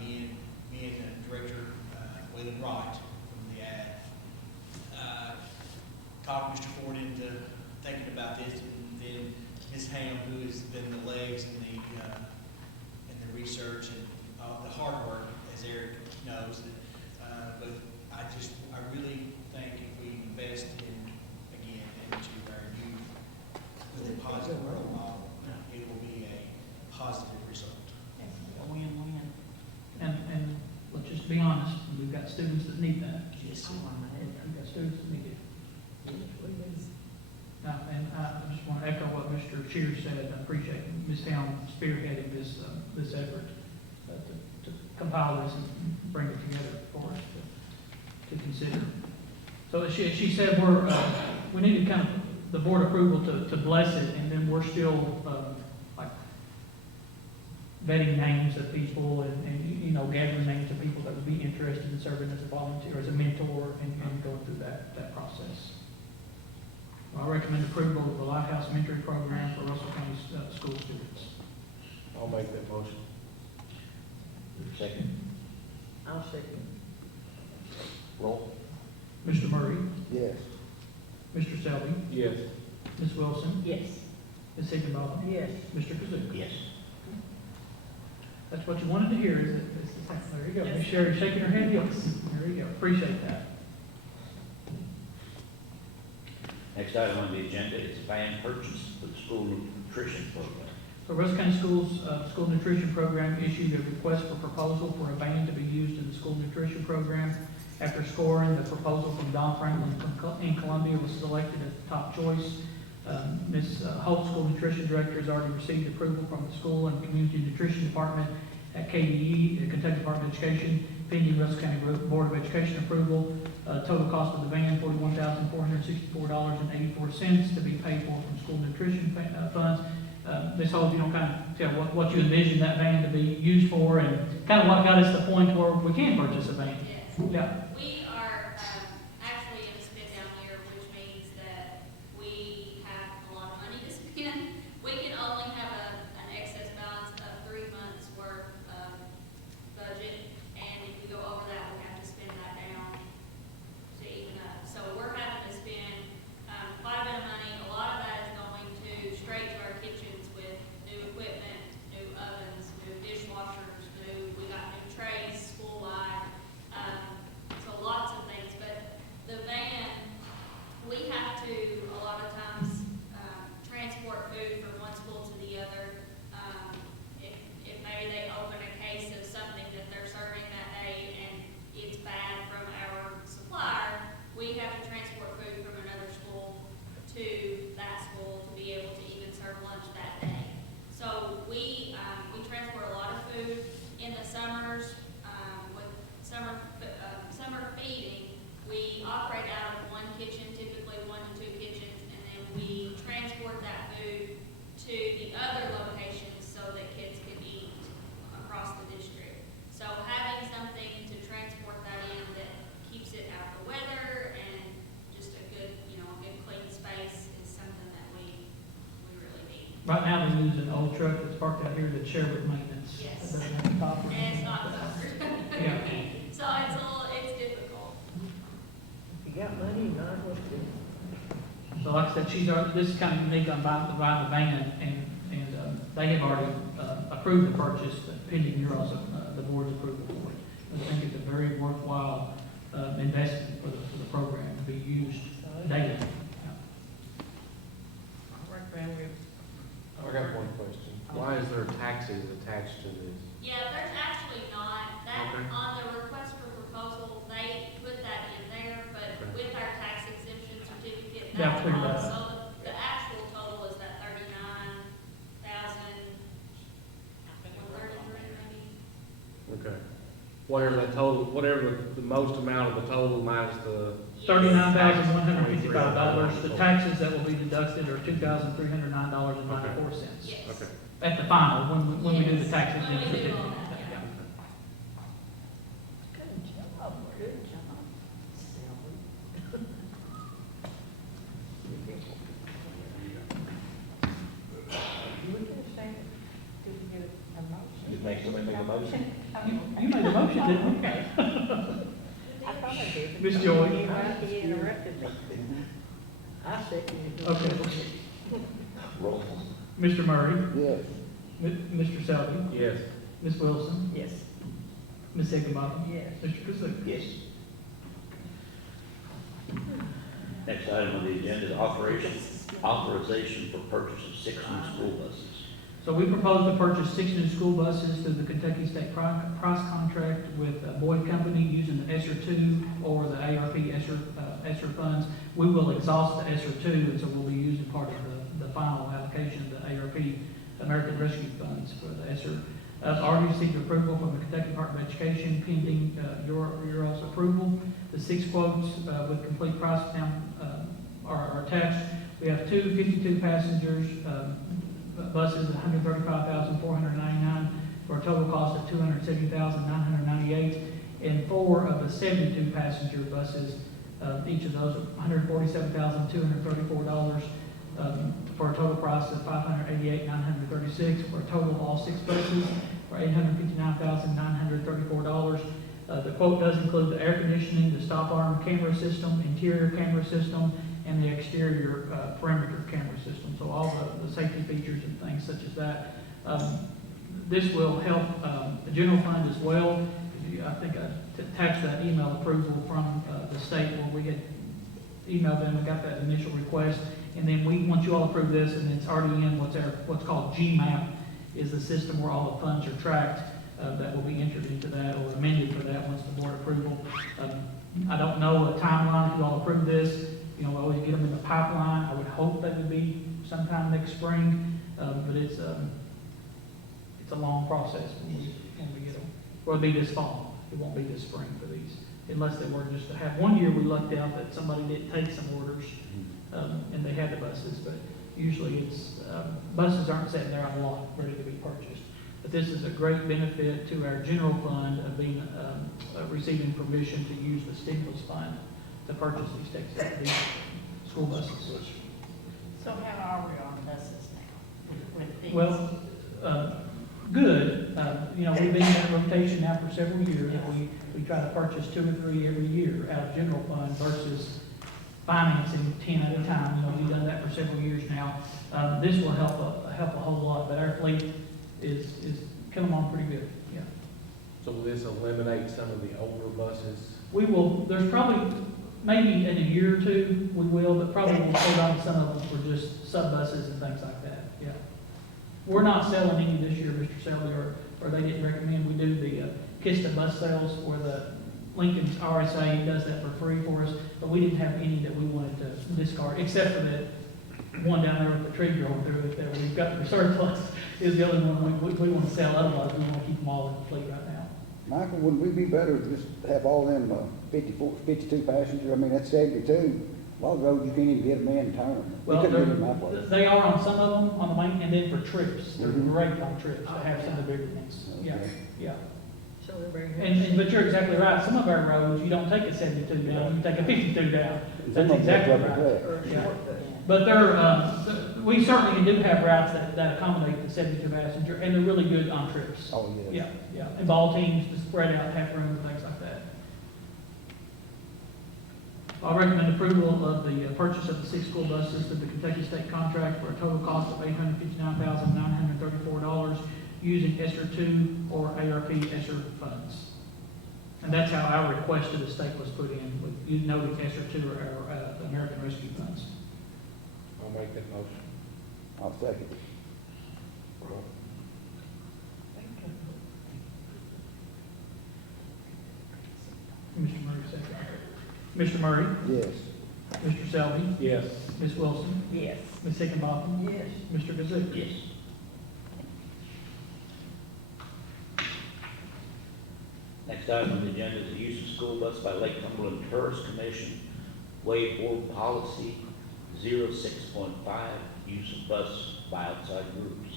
Me and Director Waylon Wright from the ad talked Mr. Ford into thinking about this, and then Ms. Ham, who has been the legs and the research and the hard work, as Eric knows. But I really think if we invest again into our youth with a positive role model, it will be a positive result. A win-win. And let's just be honest, we've got students that need that. Yes. We've got students that need it. And I just want to echo what Mr. Shear said. I appreciate Ms. Helm spearheading this effort to compile this and bring it together for us to consider. So she said we needed kind of the board approval to bless it, and then we're still like vetting names of people and gathering names of people that would be interested in serving as a volunteer, as a mentor, and going through that process. I recommend approval of the Lighthouse Mentoring Program for Russell County school students. I'll make that motion. Second. I'll second. Roll. Mr. Murray, Yes. Mr. Selby, Yes. Ms. Wilson, Yes. Ms. Higginbotham, Yes. Mr. Kazuk. Yes. That's what you wanted to hear, is it? There you go. Ms. Sherry shaking her head, yes. There you go. Appreciate that. Next item on the agenda is van purchase for the school nutrition program. So Russell County Schools School Nutrition Program issued a request for proposal for a van to be used in the school nutrition program. After scoring, the proposal from Don Franklin in Columbia was selected as the top choice. Ms. Holt, School Nutrition Director, has already received approval from the School and Community Nutrition Department at KDE, the Kentucky Department of Education. pending Russell County Board of Education approval. Total cost of the van, $41,464.84 to be paid for from school nutrition funds. Ms. Hall, if you don't kind of tell what you envision that van to be used for and kind of what got us to the point where we can purchase a van. Yes. Yeah. We are actually in a spend down year, which means that we have a lot of money to spend. We can only have an excess balance of 3 months' worth of budget, and if we go over that, we have to spend that down to even up. So we're having to spend quite a bit of money. A lot of that is going to straight to our kitchens with new equipment, new ovens, new dishwashers, we got new trays school-wide. So lots of things, but the van, we have to, a lot of times, transport food from one school to the other. If maybe they open a case of something that they're serving that day and it's bad from our supplier, we have to transport food from another school to that school to be able to even serve lunch that day. So we transport a lot of food in the summers, with summer feeding. We operate out of one kitchen, typically 1 to 2 kitchens, and then we transport that food to the other locations so that kids can eat across the district. So having something to transport that in that keeps it out of the weather and just a good, a good clean space is something that we really need. Right now, we use an old truck that's parked out here that's shared with maintenance. Yes. That doesn't have a top or And it's anything. not covered. Yeah. So it's difficult. If you got money, you might as well do it. So like I said, this is kind of unique on buying the van, and they have already approved the purchase, pending your also, the board's approval for it. I think it's a very worthwhile investment for the program to be used daily. I got one question. Why is there taxes attached to this? Yeah, there's actually not. That, Okay. on the request for proposal, they put that in there, but with our tax exemption certificate, Yeah, that's clear that wrong. up. So the actual total is that 39,133 maybe. Okay. Whatever the most amount of the total minus the. $39,155. The taxes that will be deducted are $2,309.94. Yes. Okay. At the final, when we do the taxes. When we do all that, yeah. Good job, good job. We can stand, did we get a motion? Did somebody make a motion? You made the motion, didn't you? I thought I did. Ms. Joy. He interrupted me. I seconded it. Okay. Roll. Mr. Murray, Yes. Mr. Selby, Yes. Ms. Wilson, Yes. Ms. Higginbotham, Yes. Mr. Kazuk. Yes. Next item on the agenda is authorization for purchase of 6 new school buses. So we propose to purchase 6 new school buses through the Kentucky State price contract with Boyd Company using the ESSER 2 or the ARP ESSER funds. We will exhaust the ESSER 2, and so we'll be using part of the final allocation of the ARP American Rescue Funds for the ESSER. I've already received approval from the Kentucky Department of Education pending your all's approval. The 6 quotes with complete price now are attached. We have 2 52 passengers buses, $135,499 for a total cost of $270,998, and 4 of the 72 passenger buses, each of those $147,234 for a total price of $588,936 for a total of all 6 buses for $859,934. The quote does include the air conditioning, the stop arm camera system, interior camera system, and the exterior perimeter camera system. So all the safety features and things such as that. This will help the general fund as well. I think I attached that email approval from the state where we had emailed them and got that initial request. And then once you all approve this, and it's already in what's called GMAP, is the system where all the funds are tracked, that will be entered into that or amended for that once the board approval. I don't know a timeline if you all approve this. We always get them in the pipeline. I would hope that would be sometime next spring, but it's a long process when we get them. Or it'll be this fall. It won't be this spring for these, unless they were just to have. One year, we lucked out that somebody didn't take some orders, and they had the buses, but usually it's, buses aren't sitting there on the lot ready to be purchased. But this is a great benefit to our general fund of being, receiving permission to use the stimulus fund to purchase these school buses. So how are we on buses now with these? Well, good. You know, we've been in that rotation now for several years. We try to purchase 2 or 3 every year out of general fund versus financing 10 at a time. You know, we've done that for several years now. This will help a whole lot, but our fleet is coming along pretty good. Yeah. So will this eliminate some of the older buses? We will. There's probably maybe in a year or two we will, but probably we'll hold on to some of them for just sub buses and things like that. Yeah. We're not selling any this year, Mr. Selby, or they didn't recommend we do the KISTA bus sales where the Lincoln's RSA does that for free for us, but we didn't have any that we wanted to discard, except for that one down there with the tree growing through it that we've got for surplus is the only one we want to sell. Otherwise, we want to keep them all in the fleet right now. Michael, wouldn't we be better to just have all them 52 passengers? I mean, that's 72. A lot of roads, you can't even get them in turn. Well, couldn't get them in my place. they are on some of them on the main, and then for trips, they're Mhm. great on trips to have some of the bigger ones. Yeah, Okay. yeah. So they're very But you're exactly right. Some of our roads, you don't take a 72 down, you take a 52 down. Some That's of them exactly go up right. with Yeah. But we certainly do have routes that accommodate the 72 passenger, and they're really good on trips. Oh, yes. Yeah, yeah. And ball teams to spread out, have room, things like that. I recommend approval of the purchase of the 6 school buses through the Kentucky State contract for a total cost of $859,934 using ESSER 2 or ARP ESSER funds. And that's how our request to the state was put in, with you noting ESSER 2 or the American Rescue Funds. I'll make that motion. I'll second it. Mr. Murray, second. Mr. Murray? Yes. Mr. Selby? Yes. Ms. Wilson? Yes. Ms. Hickenbottom? Yes. Mr. Kazuk? Yes. Next item on the agenda is the use of school bus by Lake Cumberland Tourist Commission, waive board policy 06.5, use of bus by outside groups.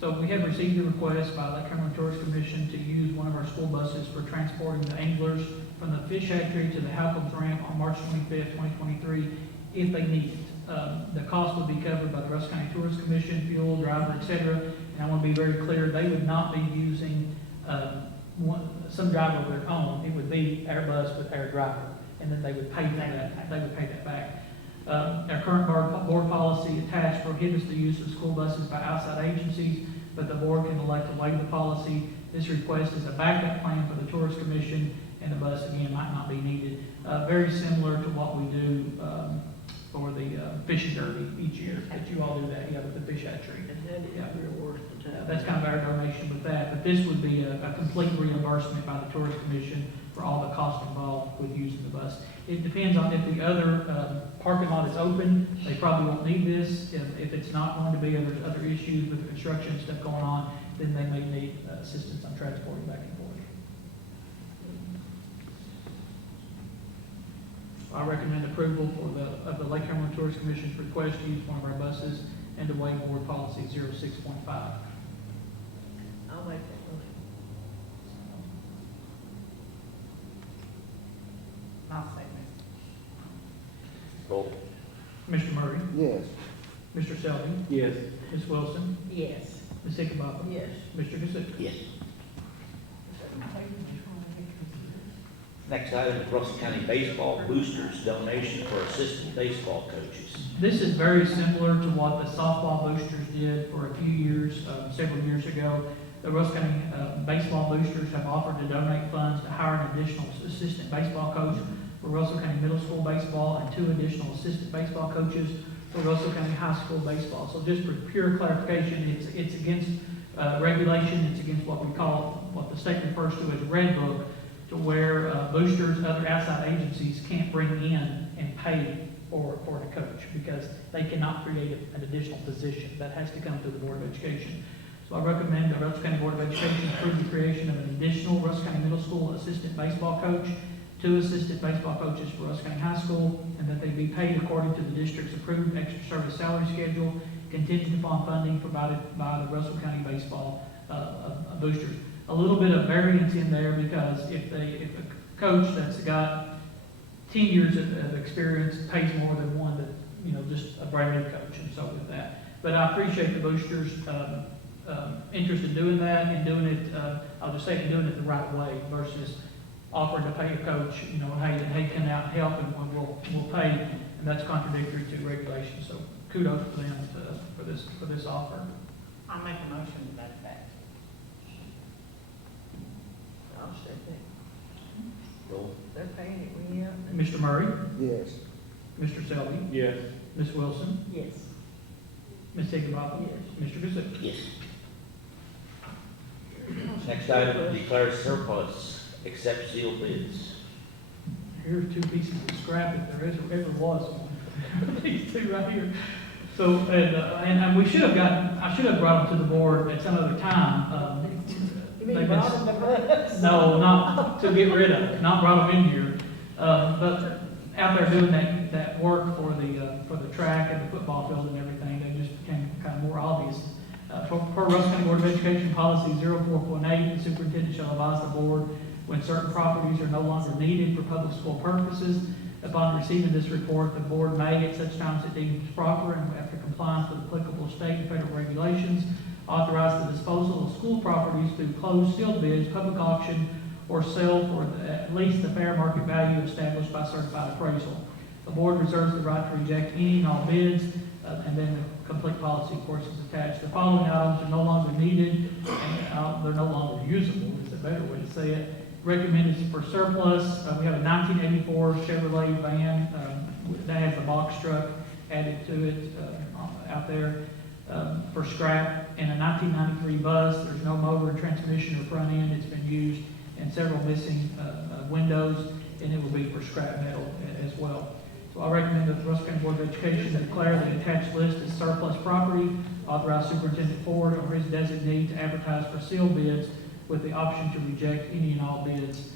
So we have received a request by Lake Cumberland Tourist Commission to use one of our school buses for transporting the anglers from the fish hatchery to the Halcombs ramp on March 25th, 2023, if they need it. The cost would be covered by the Russell County Tourist Commission, fuel, driver, et cetera. And I want to be very clear, they would not be using some driver of their own. It would be our bus with our driver, and then they would pay for that. They would pay that back. Our current board policy attached prohibits the use of school buses by outside agencies, but the board can elect to waive the policy. This request is a backup plan for the Tourist Commission, and the bus, again, might not be needed. Very similar to what we do for the fishing derby each year, that you all do that, with the fish hatchery. That's kind of our donation with that, but this would be a complete reimbursement by the Tourist Commission for all the costs involved with using the bus. It depends on if the other parking lot is open, they probably won't need this. If it's not going to be, and there's other issues with the construction and stuff going on, then they may need assistance on transporting back and forth. I recommend approval of the Lake Cumberland Tourist Commission's request to use one of our buses and to waive board policy 06.5. I'll make that motion. I'll second. Roll. Mr. Murray? Yes. Mr. Selby? Yes. Ms. Wilson? Yes. Ms. Hickenbottom? Yes. Mr. Kazuk? Yes. Next item is Russell County Baseball Boosters donation for assistant baseball coaches. This is very similar to what the softball boosters did for a few years, several years ago. The Russell County Baseball Boosters have offered to donate funds to hire an additional assistant baseball coach for Russell County Middle School Baseball and 2 additional assistant baseball coaches for Russell County High School Baseball. So just for pure clarification, it's against regulation, it's against what we call, what the state refers to as Red Book, to where boosters, other outside agencies can't bring in and pay for a coach because they cannot create an additional position. That has to come through the Board of Education. So I recommend the Russell County Board of Education approve the creation of an additional Russell County Middle School assistant baseball coach, 2 assistant baseball coaches for Russell County High School, and that they be paid according to the district's approved extra service salary schedule, contingent upon funding provided by the Russell County baseball boosters. A little bit of variance in there because if a coach that's got 10 years of experience pays more than one that, just a brand new coach, and so with that. But I appreciate the boosters' interest in doing that and doing it, I'll just say, doing it the right way versus offering to pay a coach, hey, come out and help and we'll pay, and that's contradictory to regulations. So kudos to them for this offer. I'll make a motion to that effect. I'll second. Roll. They're paying it, we have. Mr. Murray? Yes. Mr. Selby? Yes. Ms. Wilson? Yes. Ms. Higginbotham? Yes. Mr. Kazuk? Yes. Next item, declare surplus, accept sealed bids. Here's 2 pieces of scrap if there ever was one. These 2 right here. So, and we should have I should have brought them to the board at some other time. You mean brought them to us? No, not to get rid of, not brought them in here. But out there doing that work for the track and the football field and everything, they just became kind of more obvious. Per Russell County Board of Education Policy 04.8, the superintendent shall advise the board when certain properties are no longer needed for public school purposes. Upon receiving this report, the board may, at such times it deems proper and after compliance with applicable state and federal regulations, authorize the disposal of school properties through closed sealed bids, public auction, or sale for at least the fair market value established by certified appraisal. The board reserves the right to reject any and all bids, and then the complete policy, of course, is attached. The following items are no longer needed, and they're no longer usable, is a better way to say it. Recommended for surplus, we have a 1984 Chevrolet van that has a box truck added to it out there for scrap, and a 1993 bus. There's no motor, transmission, or front end. It's been used, and several missing windows, and it will be for scrap metal as well. So I recommend that the Russell County Board of Education declare the attached list as surplus property, authorize Superintendent Ford or his designee to advertise for sealed bids with the option to reject any and all bids.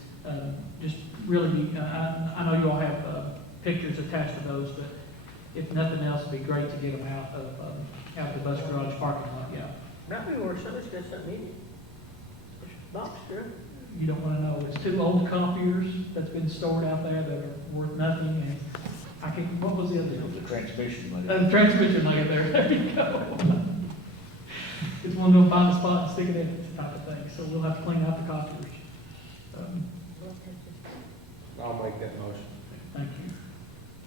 Just really, I know you all have pictures attached to those, but if nothing else, it'd be great to get them out of the bus garage parking lot, yeah. Probably where somebody's got something in it. Box truck. You don't want to know. It's 2 old copiers that's been stored out there that are worth nothing, and I can't, what was the other one? The transmission money. The transmission layer there, there you go. It's one of them find a spot and stick it in it type of thing, so we'll have to clean out the copiers. I'll make that motion. Thank you.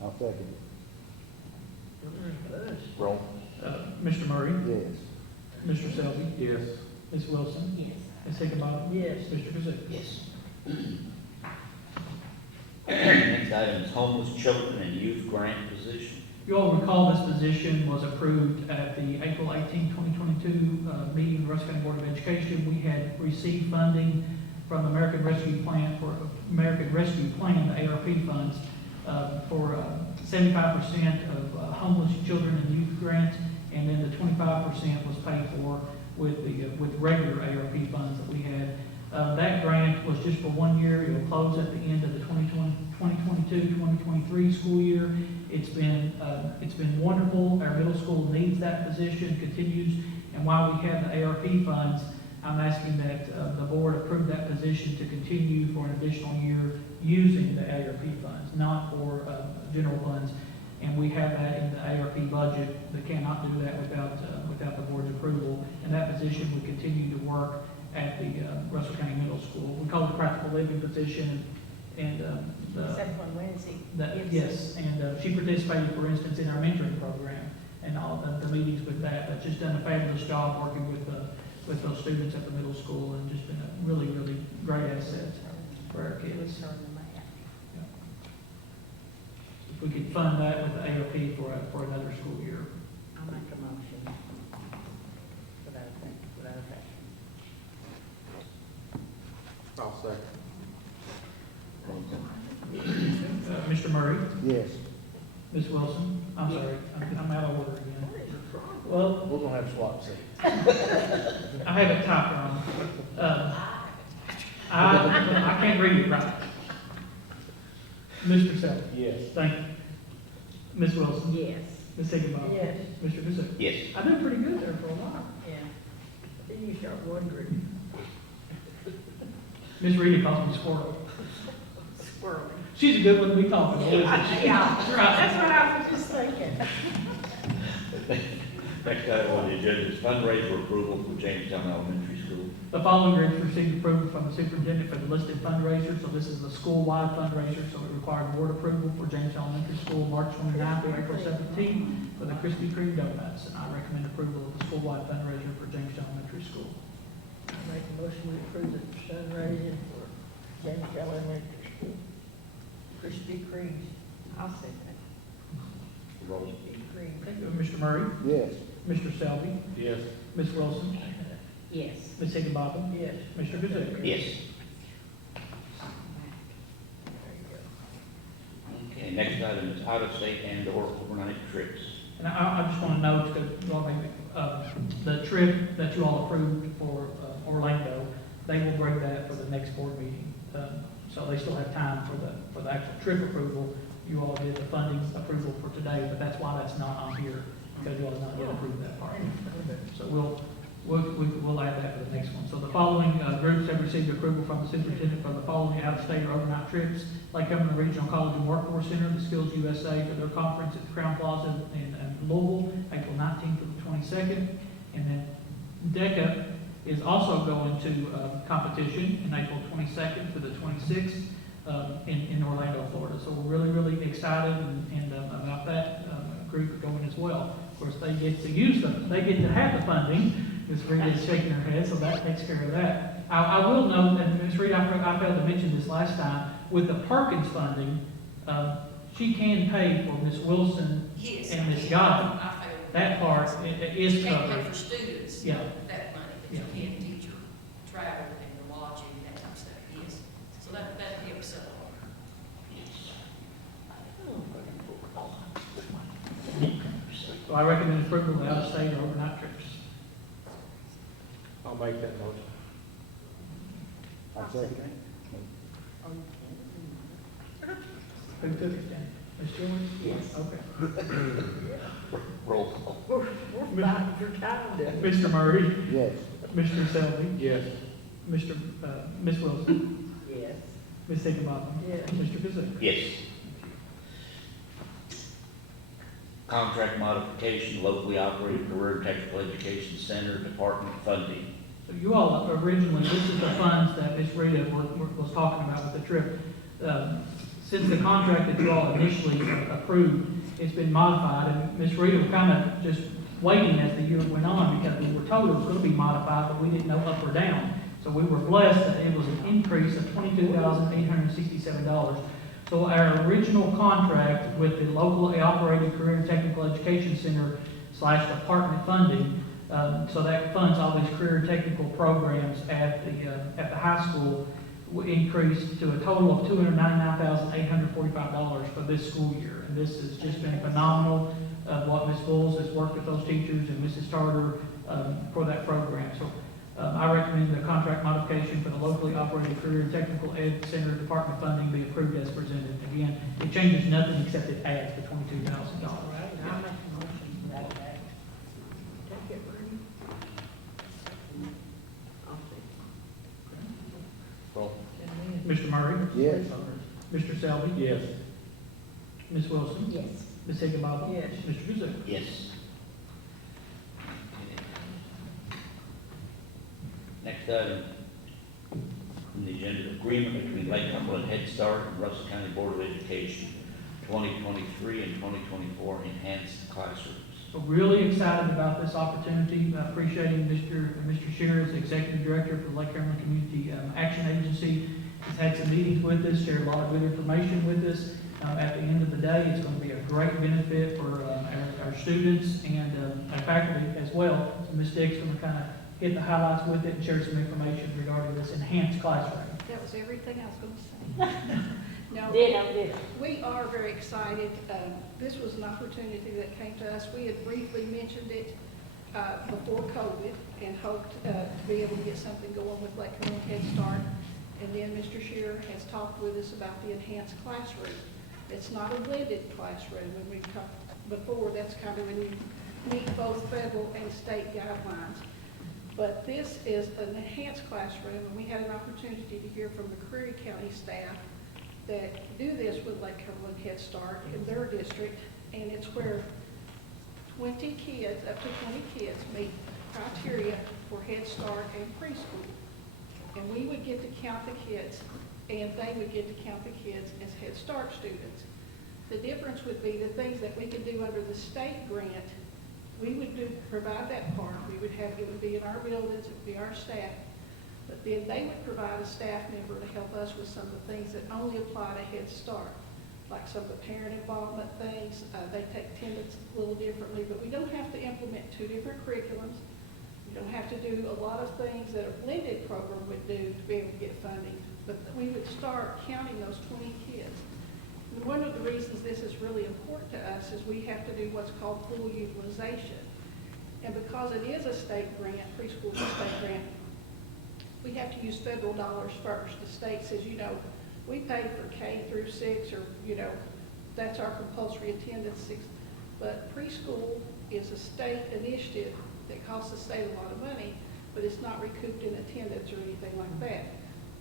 I'll second it. Roll. Mr. Murray? Yes. Mr. Selby? Yes. Ms. Wilson? Yes. Ms. Higginbotham? Yes. Mr. Kazoo? Yes. Next item is homeless children and youth grant position. You all recall this position was approved at the April 18, 2022 meeting of the Russell County Board of Education. We had received funding from American Rescue Plan, the ARP funds, for 75% of homeless children and youth grants, and then the 25% was paid for with regular ARP funds that we had. That grant was just for 1 year. It will close at the end of the 2022-2023 school year. It's been wonderful. Our middle school needs that position, continues, and while we have the ARP funds, I'm asking that the board approve that position to continue for an additional year using the ARP funds, not for general funds. And we have that in the ARP budget. They cannot do that without the board's approval. And that position would continue to work at the Russell County Middle School. We call it the practical living position. And Except on Wednesday. yes, and she participated, for instance, in our mentoring program and all the meetings with that. But just done a fabulous job working with those students at the middle school, and just been a really, really great asset for our kids. If we could fund that with the ARP for another school year. I'll make a motion for that effect. I'll second. Mr. Murray? Yes. Ms. Wilson? I'm sorry, I'm out of order again. Well, We're gonna have swap seats. I have it typed wrong. I can't read it right. Mr. Selby? Yes. Thank you. Ms. Wilson? Yes. Ms. Higginbotham? Yes. Mr. Kazuk? Yes. I've been pretty good there for a while. Yeah. Then you start wondering. Miss Rita calls me Squirrel. Squirrely. She's a good one to be talking to. Yeah, That's right. that's what I was just thinking. Next item on the agenda is fundraiser approval for Jamestown Elementary School. The following grants received approval from the superintendent for the listed fundraisers. So this is a school-wide fundraiser, so it required board approval for Jamestown Elementary School, March 29th through April 17th for the Krispy Kreme donuts. And I recommend approval of the school-wide fundraiser for Jamestown Elementary School. I make a motion to approve the fundraising for Jamestown Elementary School. Krispy Kreme. I'll say that. Roll. Krispy Kreme. Thank you. Mr. Murray? Yes. Mr. Selby? Yes. Ms. Wilson? Yes. Ms. Higginbotham? Yes. Mr. Kazuk? Yes. Okay, next item is out-of-state and/or overnight trips. And I just want to note, the trip that you all approved for Orlando, they will bring that for the next board meeting. So they still have time for the actual trip approval. You all did the funding approval for today, but that's why that's not on here, because you all have not yet approved that part. So we'll add that for the next one. So the following groups have received approval from the superintendent for the following out-of-state or overnight trips: Lake Cumberland Regional College and Workforce Center, the Skills USA for their conference at the Crown Plaza in Louisville, April 19th to the 22nd. And then DECA is also going to competition in April 22nd to the 26th in Orlando, Florida. So we're really, really excited and about that group going as well. Of course, they get to use them. They get to have the funding. Ms. Reed is shaking her head, so that takes care of that. I will note, and Ms. Reed, I failed to mention this last time, with the Perkins funding, she can pay for Ms. Wilson Yes. and Ms. Godwin. I failed. That part is You can't pay covered. for students, Yeah. that money, but you can teach your travel and your lodging, that type of stuff, yes. So that helps a lot. So I recommend approval of out-of-state or overnight trips. I'll make that motion. I'll second it. Who took it then? Ms. Joy? Yes. Okay. Roll call. We're fighting for time, then. Mr. Murray? Yes. Mr. Selby? Yes. Ms. Wilson? Yes. Ms. Higginbotham? Yes. Mr. Kazoo? Yes. Contract modification, locally operated career and technical education center, department funding. So you all originally, this is the funds that Ms. Rita was talking about with the trip. Since the contract that you all initially approved, it's been modified, and Ms. Rita was kind of just waiting as the year went on because we were told it was going to be modified, but we didn't know up or down. So we were blessed that it was an increase of $22,867. So our original contract with the locally operated career and technical education center / department funding, so that funds all these career and technical programs at the high school, increased to a total of $299,845 for this school year. And this has just been phenomenal, what Ms. Bulls has worked with those teachers and Mrs. Tarter for that program. So I recommend the contract modification for the locally operated career and technical ed center department funding be approved as presented. Again, it changes nothing except it adds the $22,000. All right, I'll make a motion to that effect. Take it, Bernie. I'll Roll. see. Mr. Murray? Yes. Mr. Selby? Yes. Ms. Wilson? Yes. Ms. Higginbotham? Yes. Mr. Kazoo? Yes. Next item on the agenda, agreement between Lake Cumberland Head Start and Russell County Board of Education, 2023 and 2024 enhanced classrooms. So really excited about this opportunity, appreciating Mr. Shearer as Executive Director for the Lake Cumberland Community Action Agency. He's had some meetings with us, shared a lot of good information with us. At the end of the day, it's going to be a great benefit for our students and our faculty as well. So Ms. Dick's going to kind of hit the highlights with it and share some information regarding this enhanced classroom. That was everything I was going to say. No, Ditto. we are very excited. This was an opportunity that came to us. We had briefly mentioned it before COVID and hoped to be able to get something going with Lake Carroll Head Start. And then Mr. Shearer has talked with us about the enhanced classroom. It's not a blended classroom. When we talked before, that's kind of when you meet both federal and state guidelines. But this is an enhanced classroom, and we had an opportunity to hear from the Curry County staff that do this with Lake Cumberland Head Start in their district, and it's where 20 kids, up to 20 kids, meet criteria for Head Start and preschool. And we would get to count the kids, and they would get to count the kids as Head Start students. The difference would be the things that we could do under the state grant, we would provide that part. We would have, it would be in our buildings, it would be our staff. But then they would provide a staff member to help us with some of the things that only apply to Head Start, like some of the parent involvement things. They take attendance a little differently, but we don't have to implement 2 different curriculums. We don't have to do a lot of things that a blended program would do to be able to get funding. But we would start counting those 20 kids. And one of the reasons this is really important to us is we have to do what's called full utilization. And because it is a state grant, preschool is a state grant, we have to use federal dollars first. The state says, you know, we pay for K through 6, or, you know, that's our compulsory attendance 6. But preschool is a state initiative that costs the state a lot of money, but it's not recouped in attendance or anything like that.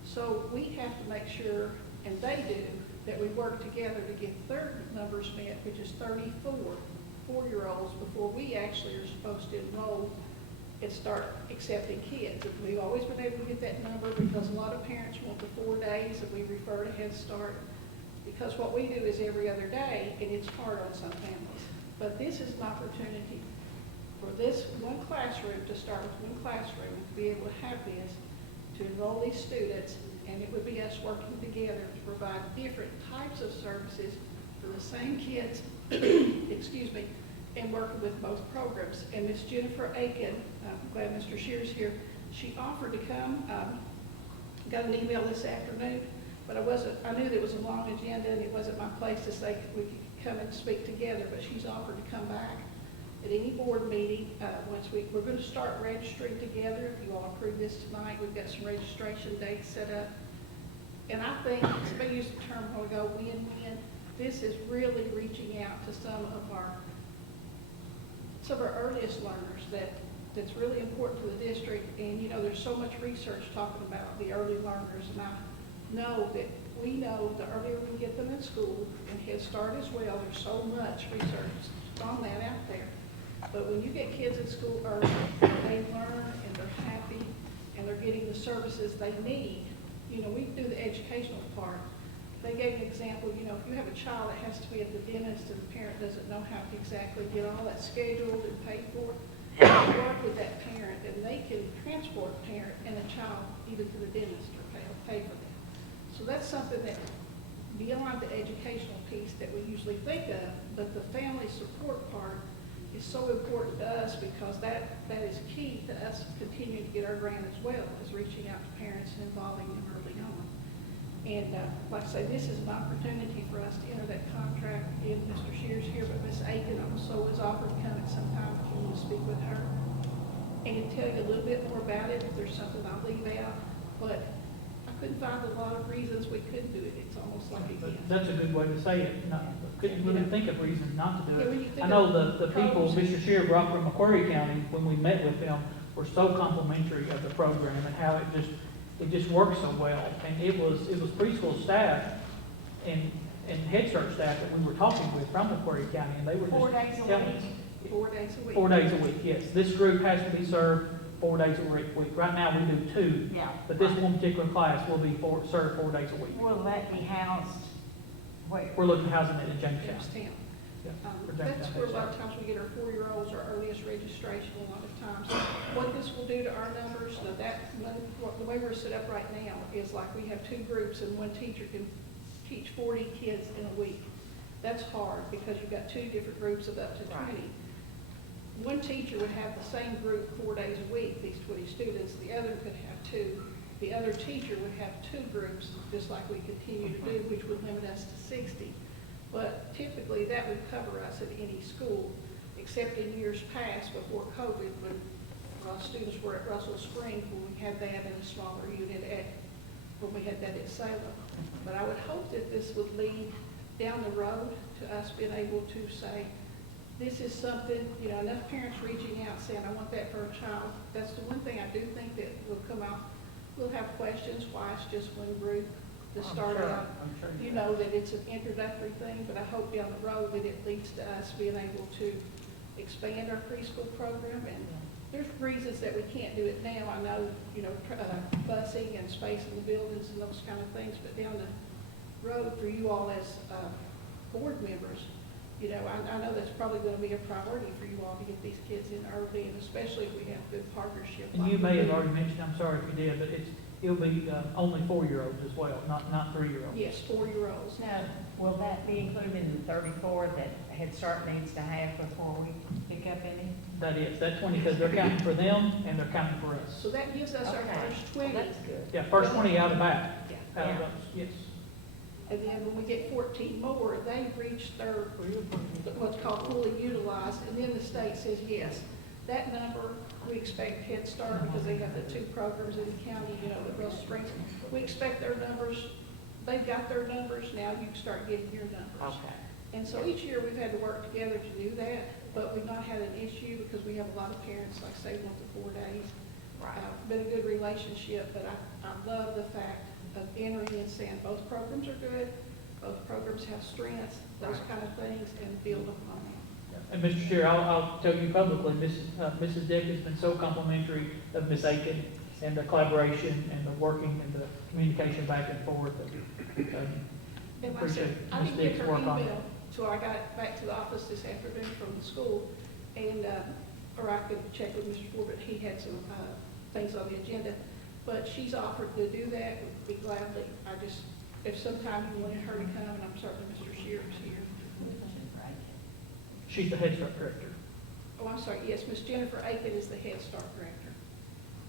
So we have to make sure, and they do, that we work together to get their numbers met, which is 34 4-year-olds before we actually are supposed to enroll and start accepting kids. And we've always been able to get that number because a lot of parents want the 4 days, and we refer to Head Start, because what we do is every other day, and it's hard on some families. But this is an opportunity for this one classroom, to start with one classroom, and to be able to have this, to enroll these students, and it would be us working together to provide different types of services for the same kids, excuse me, and working with both programs. And Miss Jennifer Aiken, I'm glad Mr. Shear's here, she offered to come. Got an email this afternoon, but I knew there was a long agenda, and it wasn't my place to say we could come and speak together, but she's offered to come back at any board meeting. We're going to start registering together. If you all approve this tonight, we've got some registration dates set up. And I think, somebody used the term a while ago, win-win. This is really reaching out to some of our earliest learners that's really important to the district. And you know, there's so much research talking about the early learners, and I know that we know the earlier we get them in school, and Head Start as well, there's so much research on that out there. But when you get kids in school early, they learn and they're happy and they're getting the services they need. You know, we do the educational part. They gave an example, you know, if you have a child that has to be at the dentist and the parent doesn't know how to exactly get all that scheduled and paid for, they work with that parent, and they can transport a parent and a child even to the dentist or pay for them. So that's something that, beyond the educational piece that we usually think of, but the family support part is so important to us, because that is key to us continuing to get our grant as well, is reaching out to parents and involving them early on. And like I say, this is an opportunity for us to enter that contract. Again, Mr. Shear's here, but Ms. Aiken also was offered to come at some time if you want to speak with her and tell you a little bit more about it if there's something I'll leave out. But I couldn't find a lot of reasons we couldn't do it. It's almost like a gift. That's a good way to say it. Couldn't really think of reasons not to do Yeah, when you it. think I know of the people programs. Mr. Shear brought from Macquarie County, when we met with them, were so complimentary of the program and how it just works so well. And it was preschool staff and Head Start staff that we were talking with from Macquarie County, and they were 4 just days a telling week. us. 4 days a week. 4 days a week, yes. This group has to be served 4 days a week. Right now, we do 2. Yeah. But this one particular class will be served 4 days a week. Will that be housed where? We're looking at housing it in Jamestown. Jamestown. Yeah, for That's Jamestown where a Head lot of Start. times we get our 4-year-olds, our earliest registration a lot of times. What this will do to our numbers, the way we're set up right now is like we have 2 groups and one teacher can teach 40 kids in a week. That's hard because you've got 2 different groups of up to 20. One teacher would have the same group 4 days a week, these 20 students. The other could have 2 The other teacher would have 2 groups, just like we continue to do, which would limit us to 60. But typically, that would cover us at any school, except in years past, before COVID, when students were at Russell Springs, when we had that in a smaller unit when we had that at Salem. But I would hope that this would lead down the road to us being able to say, this is something, enough parents reaching out saying, I want that for a child. That's the one thing I do think that will come out. We'll have questions why it's just one group to start out. You know that it's an introductory thing, but I hope down the road that it leads to us being able to expand our preschool program. And there's reasons that we can't do it now. I know, busing and space in the buildings and those kind of things, but down the road for you all as board members, I know that's probably going to be a priority for you all to get these kids in early, and especially if we have good partnership. And you may have already mentioned, I'm sorry if you did, but it'll be only 4-year-olds as well, not 3-year-olds. Yes, 4-year-olds. Now, will that be included in the 34 that Head Start needs to have before we pick up any? That is, that 20, because they're counting for them and they're counting for us. So that gives us our first 20. That's good. Yeah, first 20 out of bat. Yeah. Out of those, yes. And then when we get 14 more, they reach their, what's called fully utilized, and then the state says, yes, that number, we expect Head Start, because they have the 2 programs in the county, the Russell Springs. We expect their numbers, they've got their numbers, now you can start getting your numbers. Okay. And so each year we've had to work together to do that, but we've not had an issue because we have a lot of parents, like say, want the 4 days. Right. Been a good relationship, but I love the fact of entering and saying both programs are good, both programs have strengths, those kind of things, and build upon them. And Mr. Chair, I'll tell you publicly, Mrs. Dick has been so complimentary of Ms. Aiken and the collaboration and the working and the communication back and forth. And like I Appreciate said, I Ms. didn't get Dick's her work on it. email till I got back to the office this afternoon from the school, and, or I could check with Mr. Ford, but he had some, things on the agenda. But she's offered to do that, would be gladly. If sometime you wanted her to come, and I'm certain Mr. Shear's here. She's the Head Start director. Oh, I'm sorry, yes, Miss Jennifer Aiken is the Head Start director.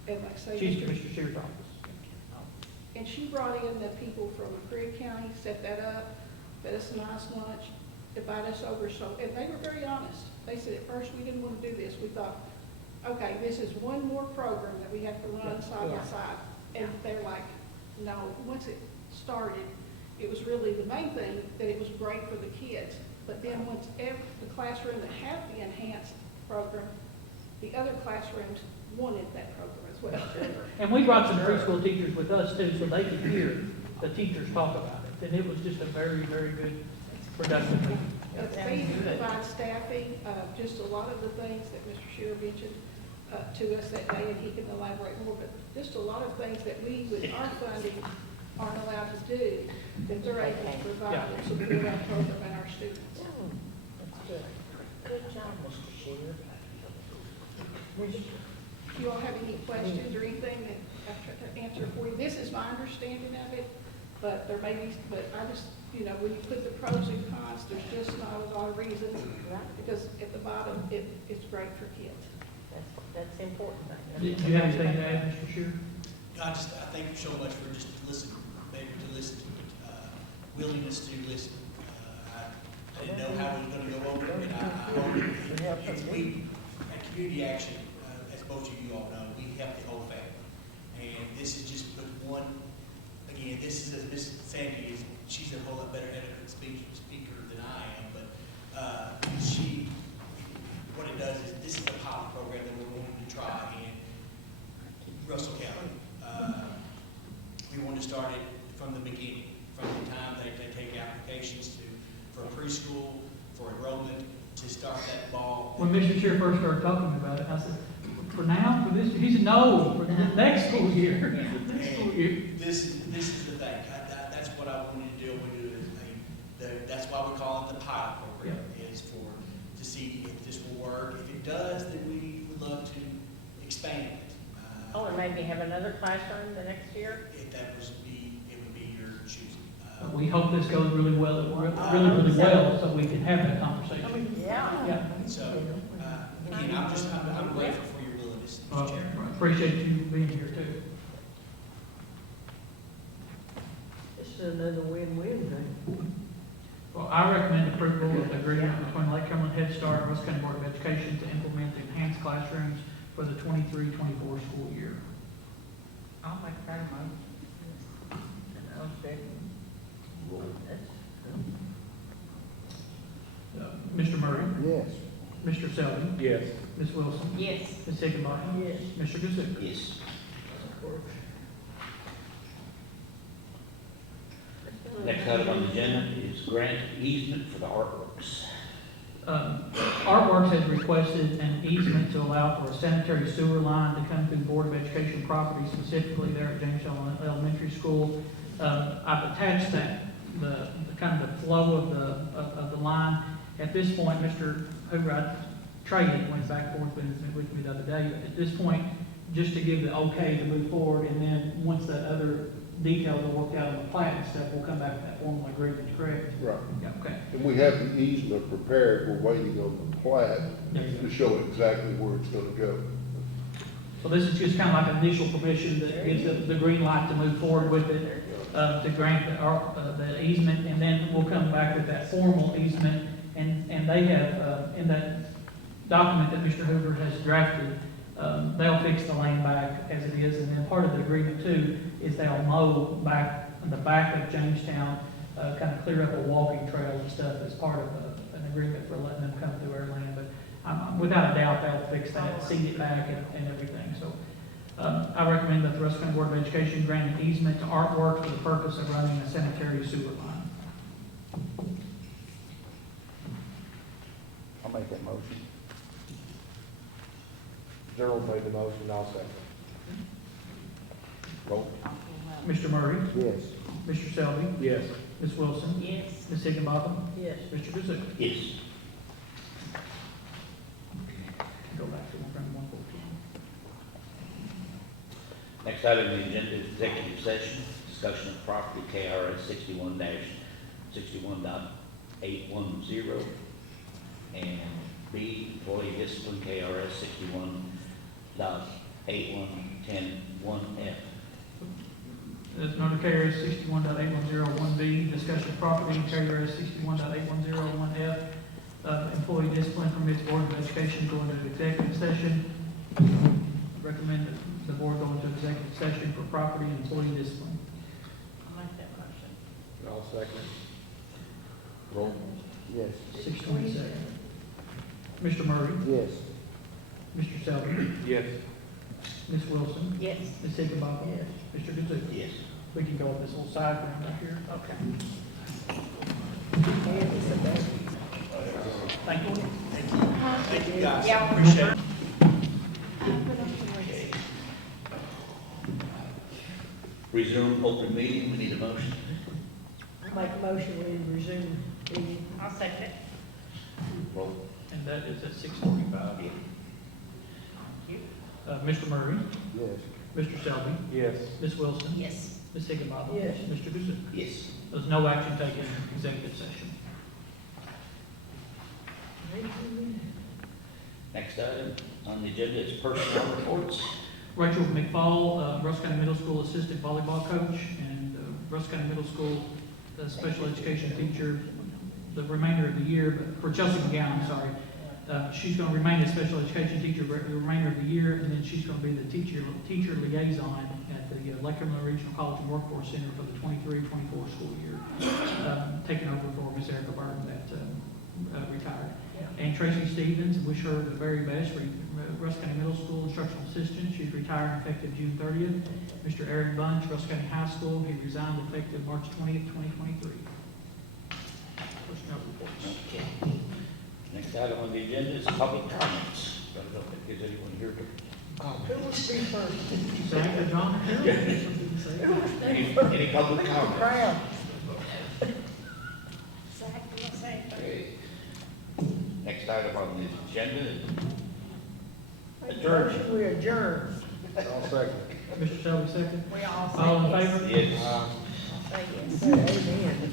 And like I say, She's Mr. Shear's office. and she brought in the people from Craig County, set that up, fed us a nice lunch, invited us over, and they were very honest. They said at first we didn't want to do this. We thought, okay, this is one more program that we have to run side by side. And they're like, no, once it started, it was really the main thing, that it was great for the kids. But then once the classroom that had the enhanced program, the other classrooms wanted that program as well. And we brought some preschool teachers with us too, so they could hear the teachers talk about it. And it was just a very, very good, productive meeting. They provide staffing, just a lot of the things that Mr. Shearer mentioned to us that day, and he can elaborate more, but just a lot of things that we, with our funding, aren't allowed to do, that they're able to provide and support our program and our students. That's good. Good job, Mr. Shearer. Do you all have any questions or anything that I've tried to answer for you? This is my understanding of it, but there may be, but I just, when you put the pros and cons, there's just not a lot of reasons, because at the bottom, it's great for kids. That's important. Do you have anything to add, Mr. Shearer? I thank you so much for just listening, maybe to listen to it, willingness to listen. I didn't know how we were going to go over it, and I hope we, at Community Action, as most of you all know, we help the whole family. And this is just one, again, this is, as Ms. Sandy is, she's a whole lot better editor and speaker than I am, but what it does is, this is a pilot program that we're wanting to try in Russell County. We want to start it from the beginning, from the time they take applications for preschool, for enrollment, to start that ball. When Mr. Shearer first started talking about it, I said, for now, for this, he said, no, for the next school year. This is the thing. That's what I wanted to do. That's why we call it the pilot program, is to see if this will work. If it does, then we would love to expand it. And maybe have another classroom the next year? If that it would be your choosing. We hope this goes really well, really well, so we can have that conversation. Yeah. So, again, I'm grateful for your willingness, Mr. Chair. Appreciate you being here too. It's another win-win thing. Well, I recommend approval of the agreement between Lake Cumberland Head Start and Russell County Board of Education to implement the enhanced classrooms for the 23-24 school year. I'll make that motion. And I'll second. Mr. Murray? Yes. Mr. Selby? Yes. Ms. Wilson? Yes. Ms. Higginbotham? Yes. Mr. Kazook? Yes. Next item on the agenda is grant easement for the artworks. Artworks has requested an easement to allow for a sanitary sewer line to come through the Board of Education property, specifically there at Jamestown Elementary School. I've attached that, the kind of the flow of the line. At this point, Mr. Hoover, I traded, went back and forth with me the other day. At this point, just to give the okay to move forward, and then once the other details are worked out on the plat and stuff, we'll come back with that formal agreement, correct? Right. Yeah, okay. And we have the easement prepared, we're waiting on the plat to show exactly where it's gonna go. So this is just kind of like initial permission that gives the green light to move forward with it, to grant the easement, and then we'll come back with that formal easement. And they have, in that document that Mr. Hoover has drafted, they'll fix the land back as it is, and then part of the agreement too is they'll mow back in the back of Jamestown, kind of clear up a walking trail and stuff as part of an agreement for letting them come through our land. But without a doubt, they'll fix that, seed it back and everything. So I recommend that the Russell County Board of Education grant an easement to Artwork for the purpose of running a sanitary sewer line. I'll make that motion. Gerald made the motion, I'll second. Roll. Mr. Murray? Yes. Mr. Selby? Yes. Ms. Wilson? Yes. Ms. Higginbotham? Yes. Mr. Kazook? Yes. Go back to 114. Next item on the agenda is executive session, discussion of property KRS 61-61.810, and B, employee discipline KRS 61.81101F. There's under KRS 61.810(1)B, discussion of property, KRS 61.810(1)F, employee discipline permits Board of Education to go into executive session. Recommend that the board go into executive session for property and employee discipline. I'll make that motion. I'll second. Roll. Yes. 6:27. Mr. Murray? Yes. Mr. Selby? Yes. Ms. Wilson? Yes. Ms. Higginbotham? Yes. Mr. Kazook? Yes. We can go with this little side room right here. Okay. Thank you. Thank you guys, Yeah. appreciate it. Resume open meeting, we need a motion. Make a motion, we resume the, I'll second it. Roll. And that is at 6:45. Mr. Murray? Yes. Mr. Selby? Yes. Ms. Wilson? Yes. Ms. Higginbotham? Yes. Mr. Kazook? Yes. There's no action taken in executive session. Next item on the agenda is personnel reports. Rachel McFall, Russell County Middle School Assistant Volleyball Coach, and Russell County Middle School Special Education Teacher the remainder of the year, but for Chelsea McGowan, sorry. She's going to remain a special education teacher the remainder of the year, and then she's going to be the teacher liaison at the Lake Cumberland Regional College and Workforce Center for the 23-24 school year, taking over for Miss Erica Burton that retired. And Tracy Stevens, wish her the very best for Russell County Middle School Instructional Assistant. She's retiring effective June 30th. Mr. Aaron Bunch, Russell County High School, he resigned effective March 20th, 2023. Personnel reports. Okay. Next item on the agenda is public comments. I don't know if there's anyone here to comment. who would be first? Zach or John or Harold? Any public comment? Crowd. Zach, you want to say anything? Okay. Next item on the agenda is Motion, we adjourn. I'll second. Mr. Shelby, second. We all say All in yes. favor? yes. Say yes. Say amen.